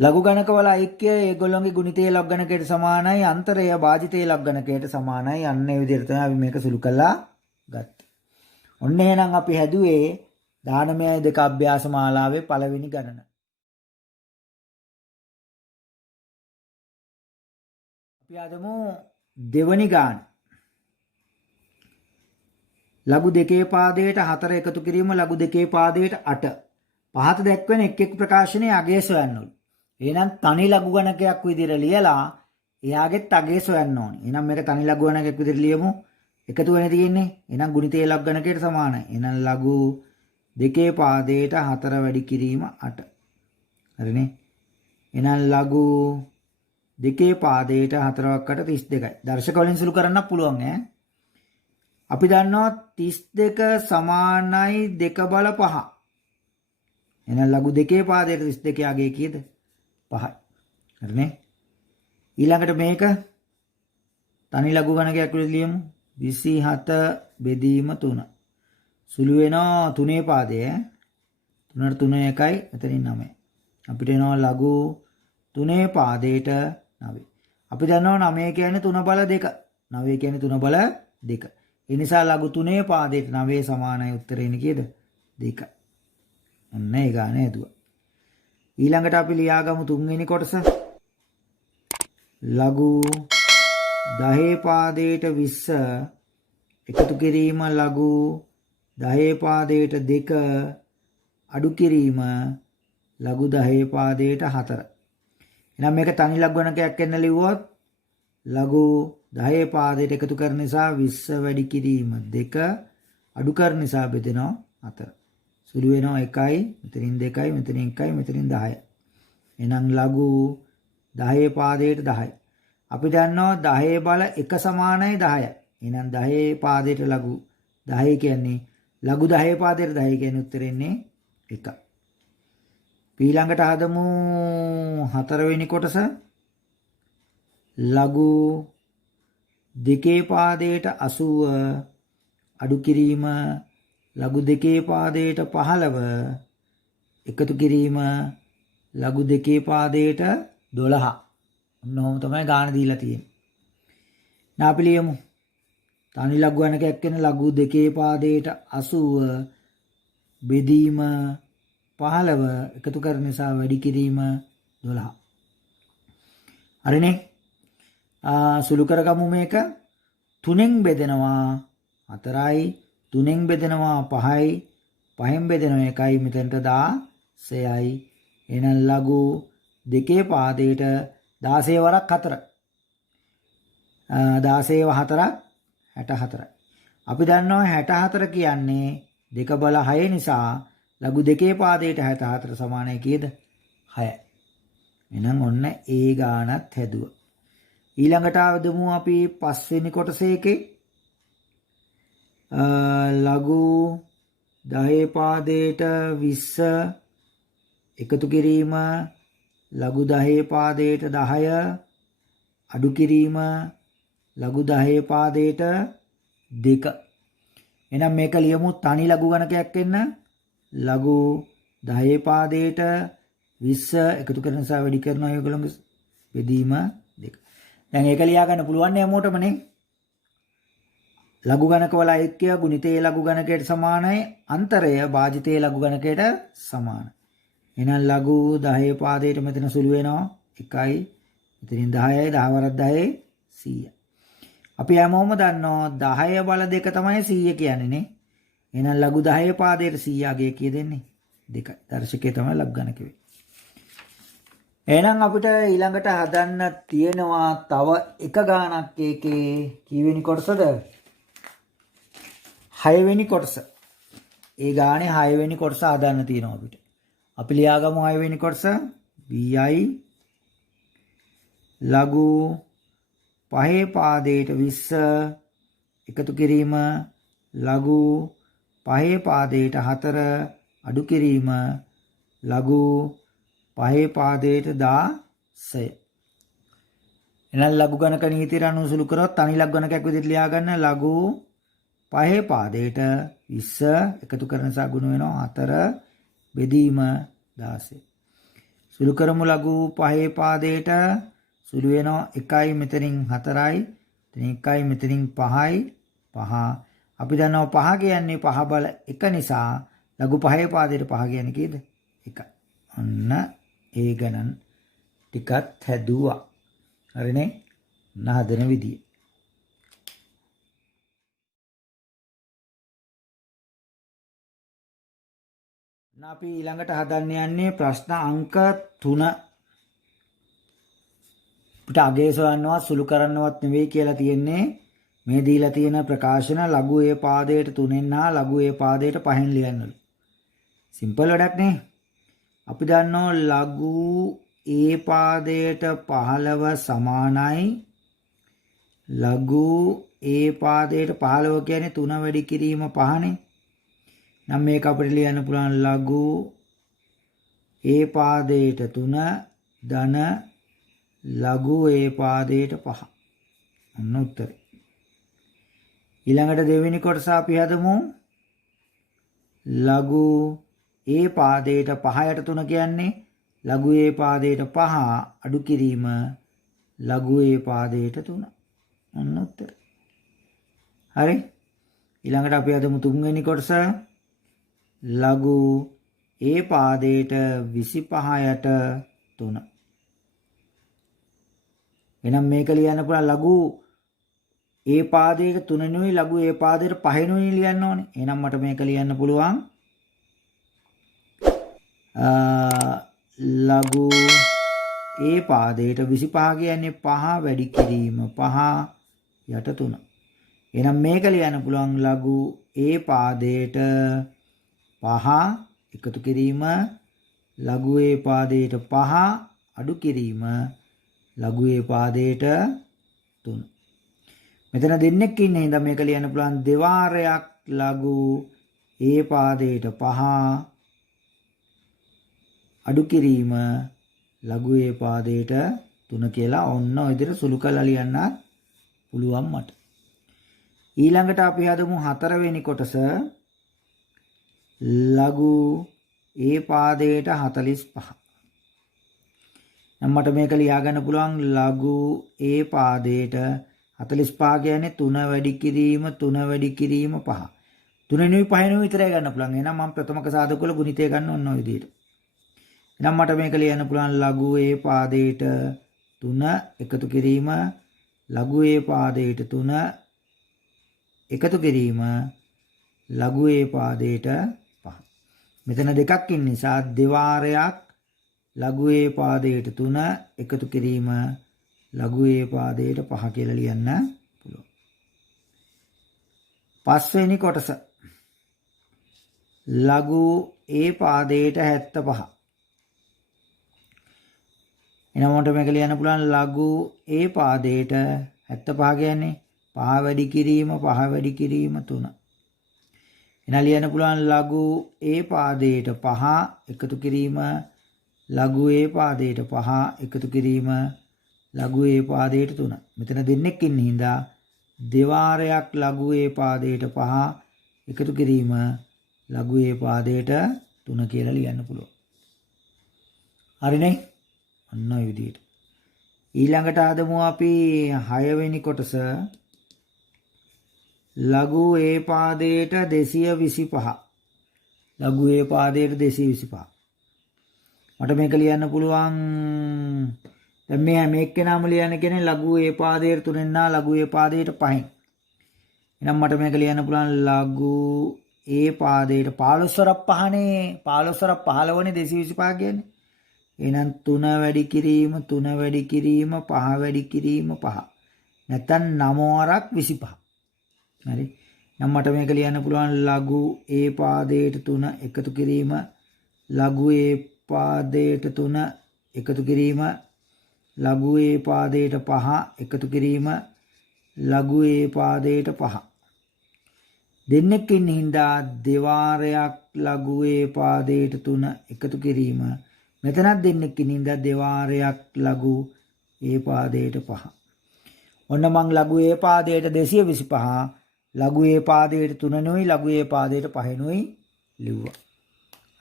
ලඝු ගණකවල ඓක්‍ය ඒගොල්ලෝගේ ගුණිතයේ ලඝු ගණකයට සමානයි අන්තරය භාජිතයේ ලඝු ගණකයට සමානයි. අන්න ඒ විදිහට තමයි අපි මේක සුළු කළා ගත්තේ. ඔන්න එහෙනම් අපි හැදුවේ 19.2 අභ්‍යාස මාලාවේ පළවෙනි ගණන. අපි අදමු දෙවනි ගාන. ලඝු දෙකේ පාදයට 4 එකතු කිරීම ලඝු දෙකේ පාදයට 8. පහත දැක්වෙන එක් එක් ප්‍රකාශනයේ අගය සොයන්නලු. එහෙනම් තනි ලඝු ගණකයක් විදිහට ලියලා එයාගෙත් අගය සොයන්න ඕනේ. එහෙනම් මේක තනි ලඝු ගණකයක් විදිහට ලියමු. එකතු වෙන්නේ තියෙන්නේ. එහෙනම් ගුණිතේ ලඝු ගණකයට සමානයි. එහෙනම් ලඝු දෙකේ පාදයට 4 වැඩි කිරීම 8. හරිනේ. එහෙනම් ලඝු දෙකේ පාදයට 4ක් 8 32යි. දර්ශක වලින් සුළු කරන්න පුළුවන් ඈ. අපි දන්නවා 32 සමානයි 2 බල 5. එහෙනම් ලඝු දෙකේ පාදයට 32 අගය කීයද? 5යි. හරිනේ. ඊළඟට මේක තනි ලඝු ගණකයක් විදිහට ලියමු. 27 බෙදීම 3. සුළු වෙනවා 3 පාදය. 3ට 3 1යි එතනින් 9. අපිට එනවා ලඝු 3 පාදයට 9. අපි දන්නවා 9 කියන්නේ 3 බල 2. 9 කියන්නේ 3 බල 2. ඒ නිසා ලඝු 3 පාදයට 9 සමානයි උත්තරේ එන්නේ කීයද? 2යි. ඔන්න ඒ ගාන ඇදුවා. ඊළඟට අපි ලියාගමු තුන්වෙනි කොටස. ලඝු 10 පාදයට 20 එකතු කිරීම ලඝු 10 පාදයට 2 අඩු කිරීම ලඝු 10 පාදයට 4. එහෙනම් මේක තනි ලඝු ගණකයක් වෙන්න ලිව්වොත් ලඝු 10 පාදයට එකතු කරන නිසා 20 වැඩි කිරීම 2 අඩු කරන නිසා බෙදෙනවා 4. සුළු වෙනවා 1යි මෙතනින් 2යි මෙතනින් 1යි මෙතනින් 10යි. එහෙනම් ලඝු 10 පාදයට 10යි. අපි දන්නවා 10 බල 1 සමානයි 10යි. එහෙනම් 10 පාදයට ලඝු 10 කියන්නේ ලඝු 10 පාදයට 10 කියන්නේ උත්තරේ එන්නේ 1. ඊළඟට හදමු 4 වෙනි කොටස. ලඝු දෙකේ පාදයට 80 අඩු කිරීම ලඝු දෙකේ පාදයට 15 එකතු කිරීම ලඝු දෙකේ පාදයට 12. ඔන්න ඔහොම තමයි ගාන දීලා තියෙන්නේ. නා අපි ලියමු. තනි ලඝු ගණකයක් වෙන ලඝු දෙකේ පාදයට 80 බෙදීම 15 එකතු කරන නිසා වැඩි කිරීම 12. හරිනේ. සුළු කරගමු මේක. 3න් බෙදෙනවා 4යි 3න් බෙදෙනවා 5යි 5න් බෙදෙනවා 1යි මෙතනට 16යි. එහෙනම් ලඝු දෙකේ පාදයට 16 වරක් 4. 16 4ක් 64යි. අපි දන්නවා 64 කියන්නේ 2 බල 6 නිසා ලඝු දෙකේ පාදයට 64 සමානයි කීයද? 6යි. එහෙනම් ඔන්න ඒ ගානත් හැදුවා. ඊළඟට ආවදමු අපි 5 වෙනි කොටසේකේ ලඝු 10 පාදයට 20 එකතු කිරීම ලඝු 10 පාදයට 10 අඩු කිරීම ලඝු 10 පාදයට 2. එහෙනම් මේක ලියමු තනි ලඝු ගණකයක් වෙන්න ලඝු 10 පාදයට 20 එකතු කරන නිසා වැඩි කරනවා ඒගොල්ලෝගේ බෙදීම 2. දැන් ඒක ලියා ගන්න පුළුවන් නේ හැමෝටම නේ. ලඝු ගණක වල ඓක්‍ය ගුණිතයේ ලඝු ගණකයට සමානයි අන්තරය භාජිතයේ ලඝු ගණකයට සමානයි. එහෙනම් ලඝු 10 පාදයට මෙතන සුළු වෙනවා 1යි මෙතනින් 10යි 10 වරක් 10 100. අපි හැමෝම දන්නවා 10 බල 2 තමයි 100 කියන්නේ නේ. එහෙනම් ලඝු 10 පාදයට 100 අගය කීය දෙන්නේ? 2යි. දර්ශකයේ තමයි ලඝු ගණක වෙන්නේ. එහෙනම් අපිට ඊළඟට හදන්න තියෙනවා තව එක ගානක් ඒකේ කීවෙනි කොටසද? 6 වෙනි කොටස. ඒ ගානේ 6 වෙනි කොටස හදන්න තියෙනවා අපිට. අපි ලියාගමු 6 වෙනි කොටස. BI ලඝු 5 පාදයට 20 එකතු කිරීම ලඝු 5 පාදයට 4 අඩු කිරීම ලඝු 5 පාදයට 16. එහෙනම් ලඝු ගණක නීතියට අනුව සුළු කරොත් තනි ලඝු ගණකයක් විදිහට ලියා ගන්න ලඝු 5 පාදයට 20 එකතු කරන නිසා ගුණ වෙනවා 4 බෙදීම 16. සුළු කරමු ලඝු 5 පාදයට සුළු වෙනවා 1යි මෙතනින් 4යි මෙතනින් 1යි මෙතනින් 5යි 5. අපි දන්නවා 5 කියන්නේ 5 බල 1 නිසා ලඝු 5 පාදයට 5 කියන්නේ කීයද? 1. ඔන්න ඒ ගණන් ටිකත් හැදුවා. හරිනේ? නහදන විදිය. අපි ඊළඟට හදන්න යන්නේ ප්‍රශ්න අංක 3. අපිට අගේ සොයන්නවත් සුළු කරන්නවත් නෙවෙයි කියලා තියෙන්නේ. මේ දීලා තියෙන ප්‍රකාශන ලඝු ඒ පාදයට 3න් හා ලඝු ඒ පාදයට 5න් ලියන්නලු. සිම්පල් වැඩක් නේ. අපි දන්නවා ලඝු ඒ පාදයට 15 සමානයි ලඝු ඒ පාදයට 15 කියන්නේ 3 වැඩි කිරීම 5නේ. නම් මේක අපිට ලියන්න පුළුවන් ලඝු ඒ පාදයට 3 ධන ලඝු ඒ පාදයට 5. අන්න උත්තරේ. ඊළඟට දෙවෙනි කොටස අපි හදමු. ලඝු ඒ පාදයට 5යට 3 කියන්නේ ලඝු ඒ පාදයට 5 අඩු කිරීම ලඝු ඒ පාදයට 3. අන්න උත්තරේ. හරි. ඊළඟට අපි හදමු තුන්වෙනි කොටස. ලඝු ඒ පාදයට 25යට 3. එහෙනම් මේක ලියන්න පුළුවන් ලඝු ඒ පාදයට 3 නෙවෙයි ලඝු ඒ පාදයට 5 නෙවෙයි ලියන්න ඕනේ. එහෙනම් මට මේක ලියන්න පුළුවන් ලඝු ඒ පාදයට 25 කියන්නේ 5 වැඩි කිරීම 5 යට 3. එහෙනම් මේක ලියන්න පුළුවන් ලඝු ඒ පාදයට 5 එකතු කිරීම ලඝු ඒ පාදයට 5 අඩු කිරීම ලඝු ඒ පාදයට 3. මෙතන දෙන්නෙක් ඉන්නේ හින්දා මේක ලියන්න පුළුවන් දෙවාරයක් ලඝු ඒ පාදයට 5 අඩු කිරීම ලඝු ඒ පාදයට 3 කියලා ඔන්න ඔය විදිහට සුළු කරලා ලියන්න පුළුවන් මට. ඊළඟට අපි හදමු 4 වෙනි කොටස. ලඝු ඒ පාදයට 45. නම් මට මේක ලියා ගන්න පුළුවන් ලඝු ඒ පාදයට 45 කියන්නේ 3 වැඩි කිරීම 3 වැඩි කිරීම 5. 3 නෙවෙයි 5 නෙවෙයි විතරයි ගන්න පුළුවන්. එහෙනම් මම ප්‍රථමක සාධක වල ගුණිතය ගන්න ඕන ඔය විදිහට. එහෙනම් මට මේක ලියන්න පුළුවන් ලඝු ඒ පාදයට 3 එකතු කිරීම ලඝු ඒ පාදයට 3 එකතු කිරීම ලඝු ඒ පාදයට 5. මෙතන දෙකක් ඉන්න නිසා දෙවාරයක් ලඝු ඒ පාදයට 3 එකතු කිරීම ලඝු ඒ පාදයට 5 කියලා ලියන්න පුළුවන්. පස්වෙනි කොටස. ලඝු ඒ පාදයට 75. එහෙනම් මට මේක ලියන්න පුළුවන් ලඝු ඒ පාදයට 75 කියන්නේ 5 වැඩි කිරීම 5 වැඩි කිරීම 3. එහෙනම් ලියන්න පුළුවන් ලඝු ඒ පාදයට 5 එකතු කිරීම ලඝු ඒ පාදයට 5 එකතු කිරීම ලඝු ඒ පාදයට 3. මෙතන දෙන්නෙක් ඉන්න හින්දා දෙවාරයක් ලඝු ඒ පාදයට 5 එකතු කිරීම ලඝු ඒ පාදයට 3 කියලා ලියන්න පුළුවන්. හරිනේ? අන්න ඔය විදිහට. ඊළඟට ආදමු අපි 6 වෙනි කොටස. ලඝු ඒ පාදයට 225. ලඝු ඒ පාදයට 225. මට මේක ලියන්න පුළුවන් දැන් මේක කෙනාම ලියන්න කියන්නේ ලඝු ඒ පාදයට 3න් නා ලඝු ඒ පාදයට 5න්. එහෙනම් මට මේක ලියන්න පුළුවන් ලඝු ඒ පාදයට 15ක් 5නේ 15ක් 15නේ 225 කියන්නේ. එහෙනම් 3 වැඩි කිරීම 3 වැඩි කිරීම 5 වැඩි කිරීම 5. නැත්තම් 9 වරක් 25. හරි. නම් මට මේක ලියන්න පුළුවන් ලඝු ඒ පාදයට 3 එකතු කිරීම ලඝු ඒ පාදයට 3 එකතු කිරීම ලඝු ඒ පාදයට 5 එකතු කිරීම ලඝු ඒ පාදයට 5. දෙන්නෙක් ඉන්න හින්දා දෙවාරයක් ලඝු ඒ පාදයට 3 එකතු කිරීම මෙතනත් දෙන්නෙක් ඉන්න හින්දා දෙවාරයක් ලඝු ඒ පාදයට 5. ඔන්න මං ලඝු ඒ පාදයට 225 ලඝු ඒ පාදයට 3 නෙවෙයි ලඝු ඒ පාදයට 5 නෙවෙයි ලිව්වා.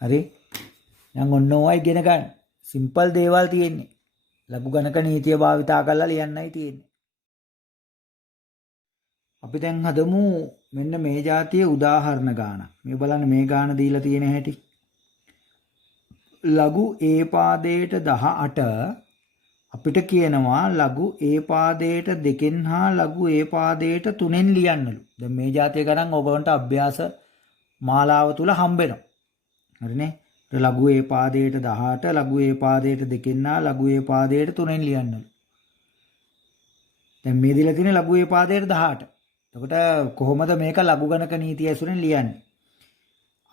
හරි. දැන් ඔන්න ඔය ඉගෙන ගන්න. සිම්පල් දේවල් තියෙන්නේ. ලඝු ගණක නීතිය භාවිතා කරලා ලියන්නයි තියෙන්නේ. අපි දැන් හදමු මෙන්න මේ જાතියේ උදාහරණ ගාන. මේ බලන්න මේ ගාන දීලා තියෙන හැටි. ලඝු ඒ පාදයට 18 අපිට කියනවා ලඝු ඒ පාදයට 2කින් හා ලඝු ඒ පාදයට 3ෙන් ලියන්නලු. දැන් මේ જાතිය ගණන් ඔයගොල්ලන්ට අභ්‍යාස මාලාව තුල හම්බෙනවා. හරිනේ? ලඝු ඒ පාදයට 18 ලඝු ඒ පාදයට 2කින් හා ලඝු ඒ පාදයට 3ෙන් ලියන්නලු. දැන් මේ දීලා තියෙන ලඝු ඒ පාදයට 18. එතකොට කොහොමද මේක ලඝු ගණක නීතිය ඇසුරෙන් ලියන්නේ?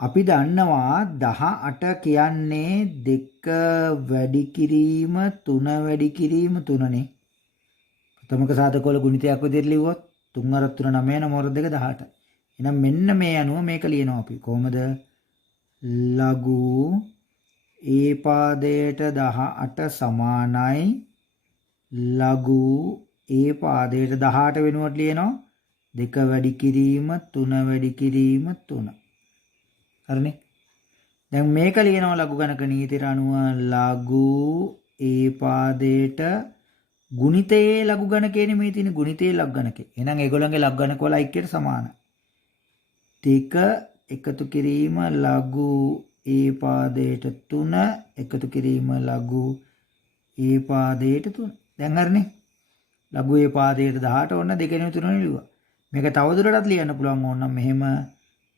අපි දන්නවා 18 කියන්නේ 2 වැඩි කිරීම 3 වැඩි කිරීම 3නේ. ප්‍රථමක සාධකවල ගුණිතයක් විදිහට ලිව්වොත් 3 අර 3 9 9 2 18. එහෙනම් මෙන්න මේ අනුව මේක ලියනවා අපි. කොහොමද? ලඝු ඒ පාදයට 18 සමානයි ලඝු ඒ පාදයට 18 වෙනුවට ලියනවා 2 වැඩි කිරීම 3 වැඩි කිරීම 3. හරිනේ? දැන් මේක ලියනවා ලඝු ගණක නීතියට අනුව ලඝු ඒ පාදයට ගුණිතයේ ලඝු ගණකේනේ මේ තියෙන ගුණිතයේ ලඝු ගණකේ. එහෙනම් ඒගොල්ලන්ගේ ලඝු ගණක වල ඓක්‍යයට සමානයි. 2 එකතු කිරීම ලඝු ඒ පාදයට 3 එකතු කිරීම ලඝු ඒ පාදයට 3. දැන් හරිනේ? ලඝු ඒ පාදයට 18 ඔන්න 2 නේ 3 නේ ලියුවා. මේක තවදුරටත් ලියන්න පුළුවන් ඕනනම් මෙහෙම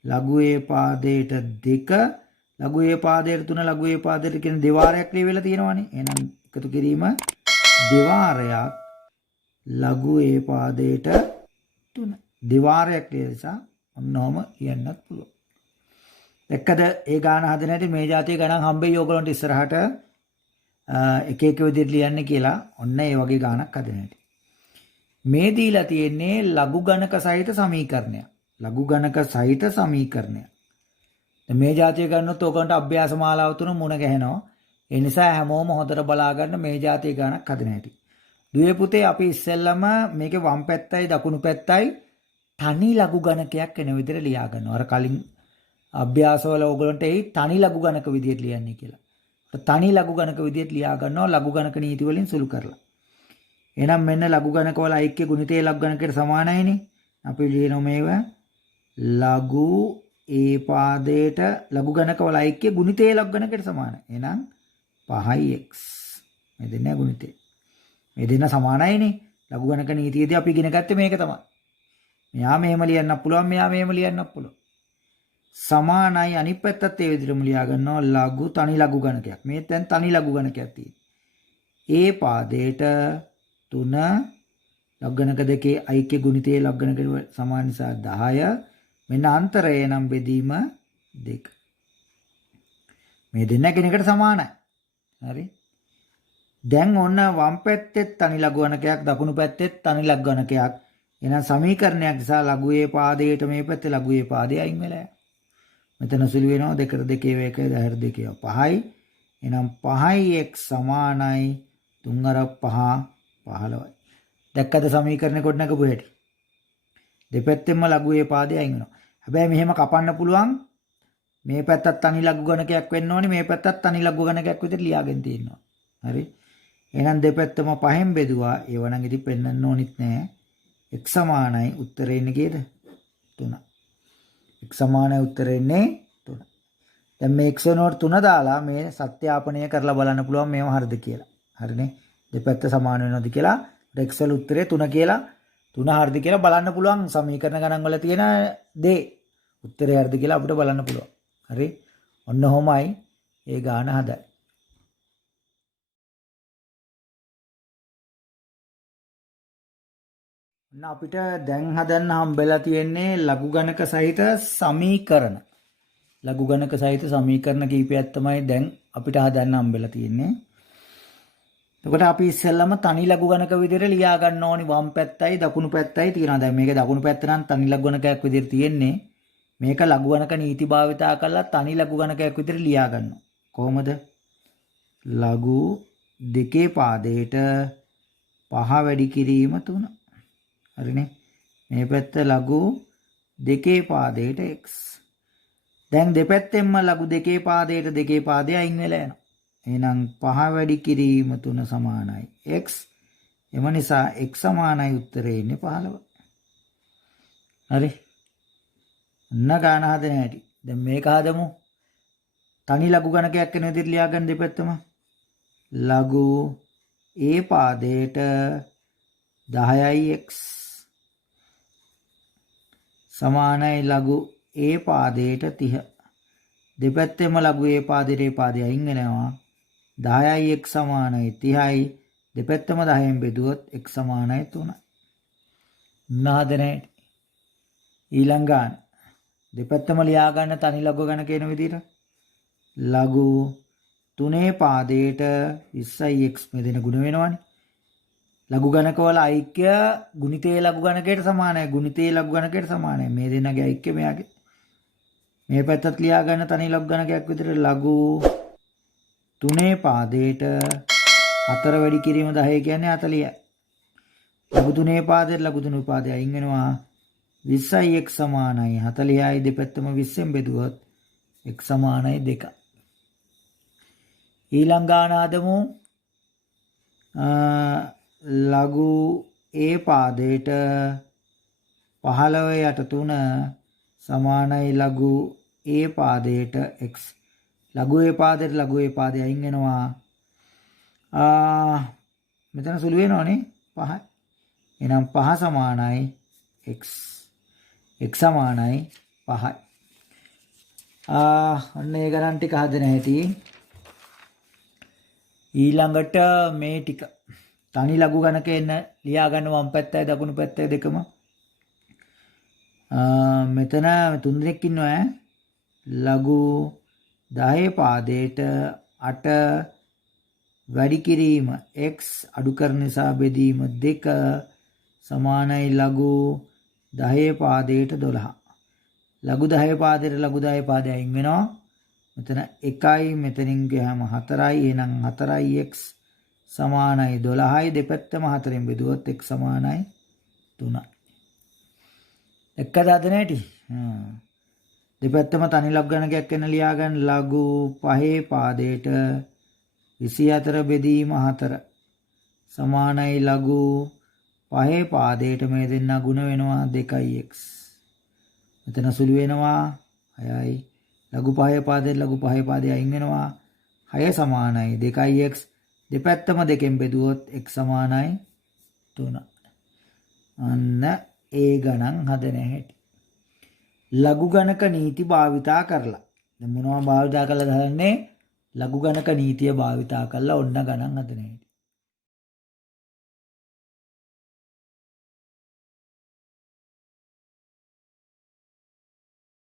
ලඝු ඒ පාදයට 2 ලඝු ඒ පාදයට 3 ලඝු ඒ පාදයට කියන දෙවාරයක් ලියවිලා තියෙනවානේ. එහෙනම් එකතු කිරීම දෙවාරයක් ලඝු ඒ පාදයට 3 දෙවාරයක් ලියලා ඔන්නෝම කියන්නත් පුළුවන්. එක්කද ඒ ගාන හදන හැටි මේ જાතිය ගණන් හම්බෙයි ඕගොල්ලන්ට ඉස්සරහට එක එක විදිහට ලියන්න කියලා ඔන්න ඒ වගේ ගානක් හදන හැටි. මේ දීලා තියෙන්නේ ලඝු ගණක සහිත සමීකරණයක්. ලඝු ගණක සහිත සමීකරණයක්. මේ જાතිය ගන්නොත් ඕගොල්ලන්ට අභ්‍යාස මාලාව තුන මුණ ගැහෙනවා. ඒ නිසා හැමෝම හොඳට බලා ගන්න මේ જાතිය ගණක් හදන හැටි. දුවේ පුතේ අපි ඉස්සෙල්ලම මේකේ වම් පැත්තයි දකුණු පැත්තයි තනි ලඝු ගණකයක් එන විදිහට ලියා ගන්නවා. අර කලින් අභ්‍යාසවල ඕගොල්ලන්ට ඒ තනි ලඝු ගණක විදිහට ලියන්නේ කියලා. තනි ලඝු ගණක විදිහට ලියා ගන්නවා ලඝු ගණක නීති වලින් සුළු කරලා. එහෙනම් මෙන්න ලඝු ගණක වල ඓක්‍ය ගුණිතයේ ලඝු ගණකයට සමානයිනේ. අපි ලියනවා මේව ලඝු ඒ පාදයට ලඝු ගණක වල ඓක්‍ය ගුණිතයේ ලඝු ගණකයට සමානයි. එහෙනම් 5x. මේ දෙන්න ගුණිතේ. මේ දෙන්න සමානයිනේ. ලඝු ගණක නීතියේදී අපි ඉගෙන ගත්තේ මේක තමයි. මෙයා මෙහෙම ලියන්නත් පුළුවන් මෙයා මෙහෙම ලියන්නත් පුළුවන්. සමානයි අනිත් පැත්තත් ඒ විදිහටම ලියා ගන්නවා ලඝු තනි ලඝු ගණකයක්. මේ දැන් තනි ලඝු ගණකයක් තියෙනවා. ඒ පාදයට 3 ලඝු ගණක දෙකේ ඓක්‍ය ගුණිතයේ ලඝු ගණකයට සමාන නිසා 10. මෙන්න අන්තරය නම් බෙදීම 2. මේ දෙන්න කෙනෙකුට සමානයි. හරි. දැන් ඔන්න වම් පැත්තේ තනි ලඝු ගණකයක් දකුණු පැත්තේ තනි ලඝු ගණකයක්. එහෙනම් සමීකරණයක් නිසා ලඝු ඒ පාදයට මේ පැත්තේ ලඝු ඒ පාදය අයින් වෙලා යනවා. මෙතන සුළු වෙනවා 2 2 1 10 2 5යි. එහෙනම් 5x සමානයි 3 අර 5 15යි. දැක්කද සමීකරණය කොට නැගපු හැටි? දෙපැත්තෙන්ම ලඝු ඒ පාදය අයින් වෙනවා. හැබැයි මෙහෙම කපන්න පුළුවන්. මේ පැත්තත් තනි ලඝු ගණකයක් වෙන්න ඕනේ. මේ පැත්තත් තනි ලඝු ගණකයක් විදිහට ලියාගෙන තියෙනවා. හරි. එහෙනම් දෙපැත්තම 5න් බෙදුවා. ඒව නම් ඉතින් පෙන්වන්න ඕනිත් නෑ. x සමානයි උත්තරේ ඉන්නේ කීයද? 3. x සමානයි උත්තරේ ඉන්නේ 3. දැන් මේ x වෙනුවට 3 දාලා මේ සත්‍යාපනය කරලා බලන්න පුළුවන් මේව හරිද කියලා. හරිනේ. දෙපැත්ත සමාන වෙනවද කියලා x වල උත්තරේ 3 කියලා 3 හරිද කියලා බලන්න පුළුවන් සමීකරණ ගණන් වල තියෙන දේ. උත්තරේ හරිද කියලා අපිට බලන්න පුළුවන්. හරි. ඔන්න ඔහොමයි ඒ ගාන හදයි. අපිට දැන් හදන්න හම්බෙලා තියෙන්නේ ලඝු ගණක සහිත සමීකරණ. ලඝු ගණක සහිත සමීකරණ කීපයක් තමයි දැන් අපිට හදන්න හම්බෙලා තියෙන්නේ. එතකොට අපි ඉස්සෙල්ලම තනි ලඝු ගණක විදිහට ලියා ගන්න ඕනි වම් පැත්තයි දකුණු පැත්තයි තියෙනවා. දැන් මේක දකුණු පැත්ත නම් තනි ලඝු ගණකයක් විදිහට තියෙන්නේ. මේක ලඝු ගණක නීති භාවිතා කරලා තනි ලඝු ගණකයක් විදිහට ලියා ගන්නවා. කොහොමද? ලඝු දෙකේ පාදයට 5 වැඩි කිරීම 3. හරිනේ. මේ පැත්ත ලඝු දෙකේ පාදයට x. දැන් දෙපැත්තෙන්ම ලඝු දෙකේ පාදයට දෙකේ පාදය අයින් වෙලා යනවා. එහෙනම් 5 වැඩි කිරීම 3 සමානයි x. එම නිසා x සමානයි උත්තරේ ඉන්නේ 15. හරි. අන්න ගාන හදන හැටි. දැන් මේක හදමු. තනි ලඝු ගණකයක් වෙන විදිහට ලියා ගන්න දෙපැත්තම. ලඝු A පාදයට 10x සමානයි ලඝු A පාදයට 30. දෙපැත්තෙම ලඝු A පාදයට A පාදය අයින් වෙනවා. 10x සමානයි 30යි. දෙපැත්තම 10න් බෙදුවොත් x සමානයි 3යි. නාදනේ ඊළඟ ගාන. දෙපැත්තම ලියා ගන්න තනි ලඝු ගණක වෙන විදිහට. ලඝු 3 පාදයට 20x මේ දෙන ගුණ වෙනවනේ. ලඝු ගණක වල ඓක්‍ය ගුණිතේ ලඝු ගණකයට සමානයි. ගුණිතේ ලඝු ගණකයට සමානයි. මේ දෙන්නගේ ඓක්‍ය මෙයාගේ. මේ පැත්තත් ලියා ගන්න තනි ලඝු ගණකයක් විදිහට ලඝු 3 පාදයට 4 වැඩි කිරීම 10 කියන්නේ 40යි. ලඝු 3 පාදයට ලඝු 3 පාදය අයින් වෙනවා. 20x සමානයි 40යි. දෙපැත්තම 20ෙන් බෙදුවොත් x සමානයි 2යි. ඊළඟ ගාන හදමු. ලඝු A පාදයට 15 යට 3 සමානයි ලඝු A පාදයට x. ලඝු A පාදයට ලඝු A පාදය අයින් වෙනවා. මෙතන සුළු වෙනවනේ 5යි. එහෙනම් 5 සමානයි x. x සමානයි 5යි. අන්න ඒ ගණන් ටික හදන හැටි. ඊළඟට මේ ටික තනි ලඝු ගණකෙන් ලියා ගන්න වම් පැත්තයි දකුණු පැත්තයි දෙකම. මෙතන තුන් දෙනෙක් ඉන්නවා ලඝු 10 පාදයට 8 වැඩි කිරීම x අඩු කරන නිසා බෙදීම 2 සමානයි ලඝු 10 පාදයට 12. ලඝු 10 පාදයට ලඝු 10 පාදය අයින් වෙනවා. මෙතන 1යි මෙතනින් ගියාම 4යි. එහෙනම් 4යි x සමානයි 12යි. දෙපැත්තම 4ෙන් බෙදුවොත් x සමානයි 3යි. එක්කද හදන හැටි? දෙපැත්තම තනි ලඝු ගණකයක් වෙන ලියා ගන්න. ලඝු 5 පාදයට 24 බෙදීම 4 සමානයි ලඝු 5 පාදයට මේ දෙන්න ගුණ වෙනවා 2x. මෙතන සුළු වෙනවා 6යි. ලඝු 5 පාදයට ලඝු 5 පාදය අයින් වෙනවා. 6 සමානයි 2x. දෙපැත්තම 2කින් බෙදුවොත් x සමානයි 3. අන්න ඒ ගණන් හදන හැටි. ලඝු ගණක නීති භාවිතා කරලා. දැන් මොනවා භාවිතා කරලාද හදන්නේ? ලඝු ගණක නීතිය භාවිතා කරලා ඔන්න ගණන් හදන හැටි.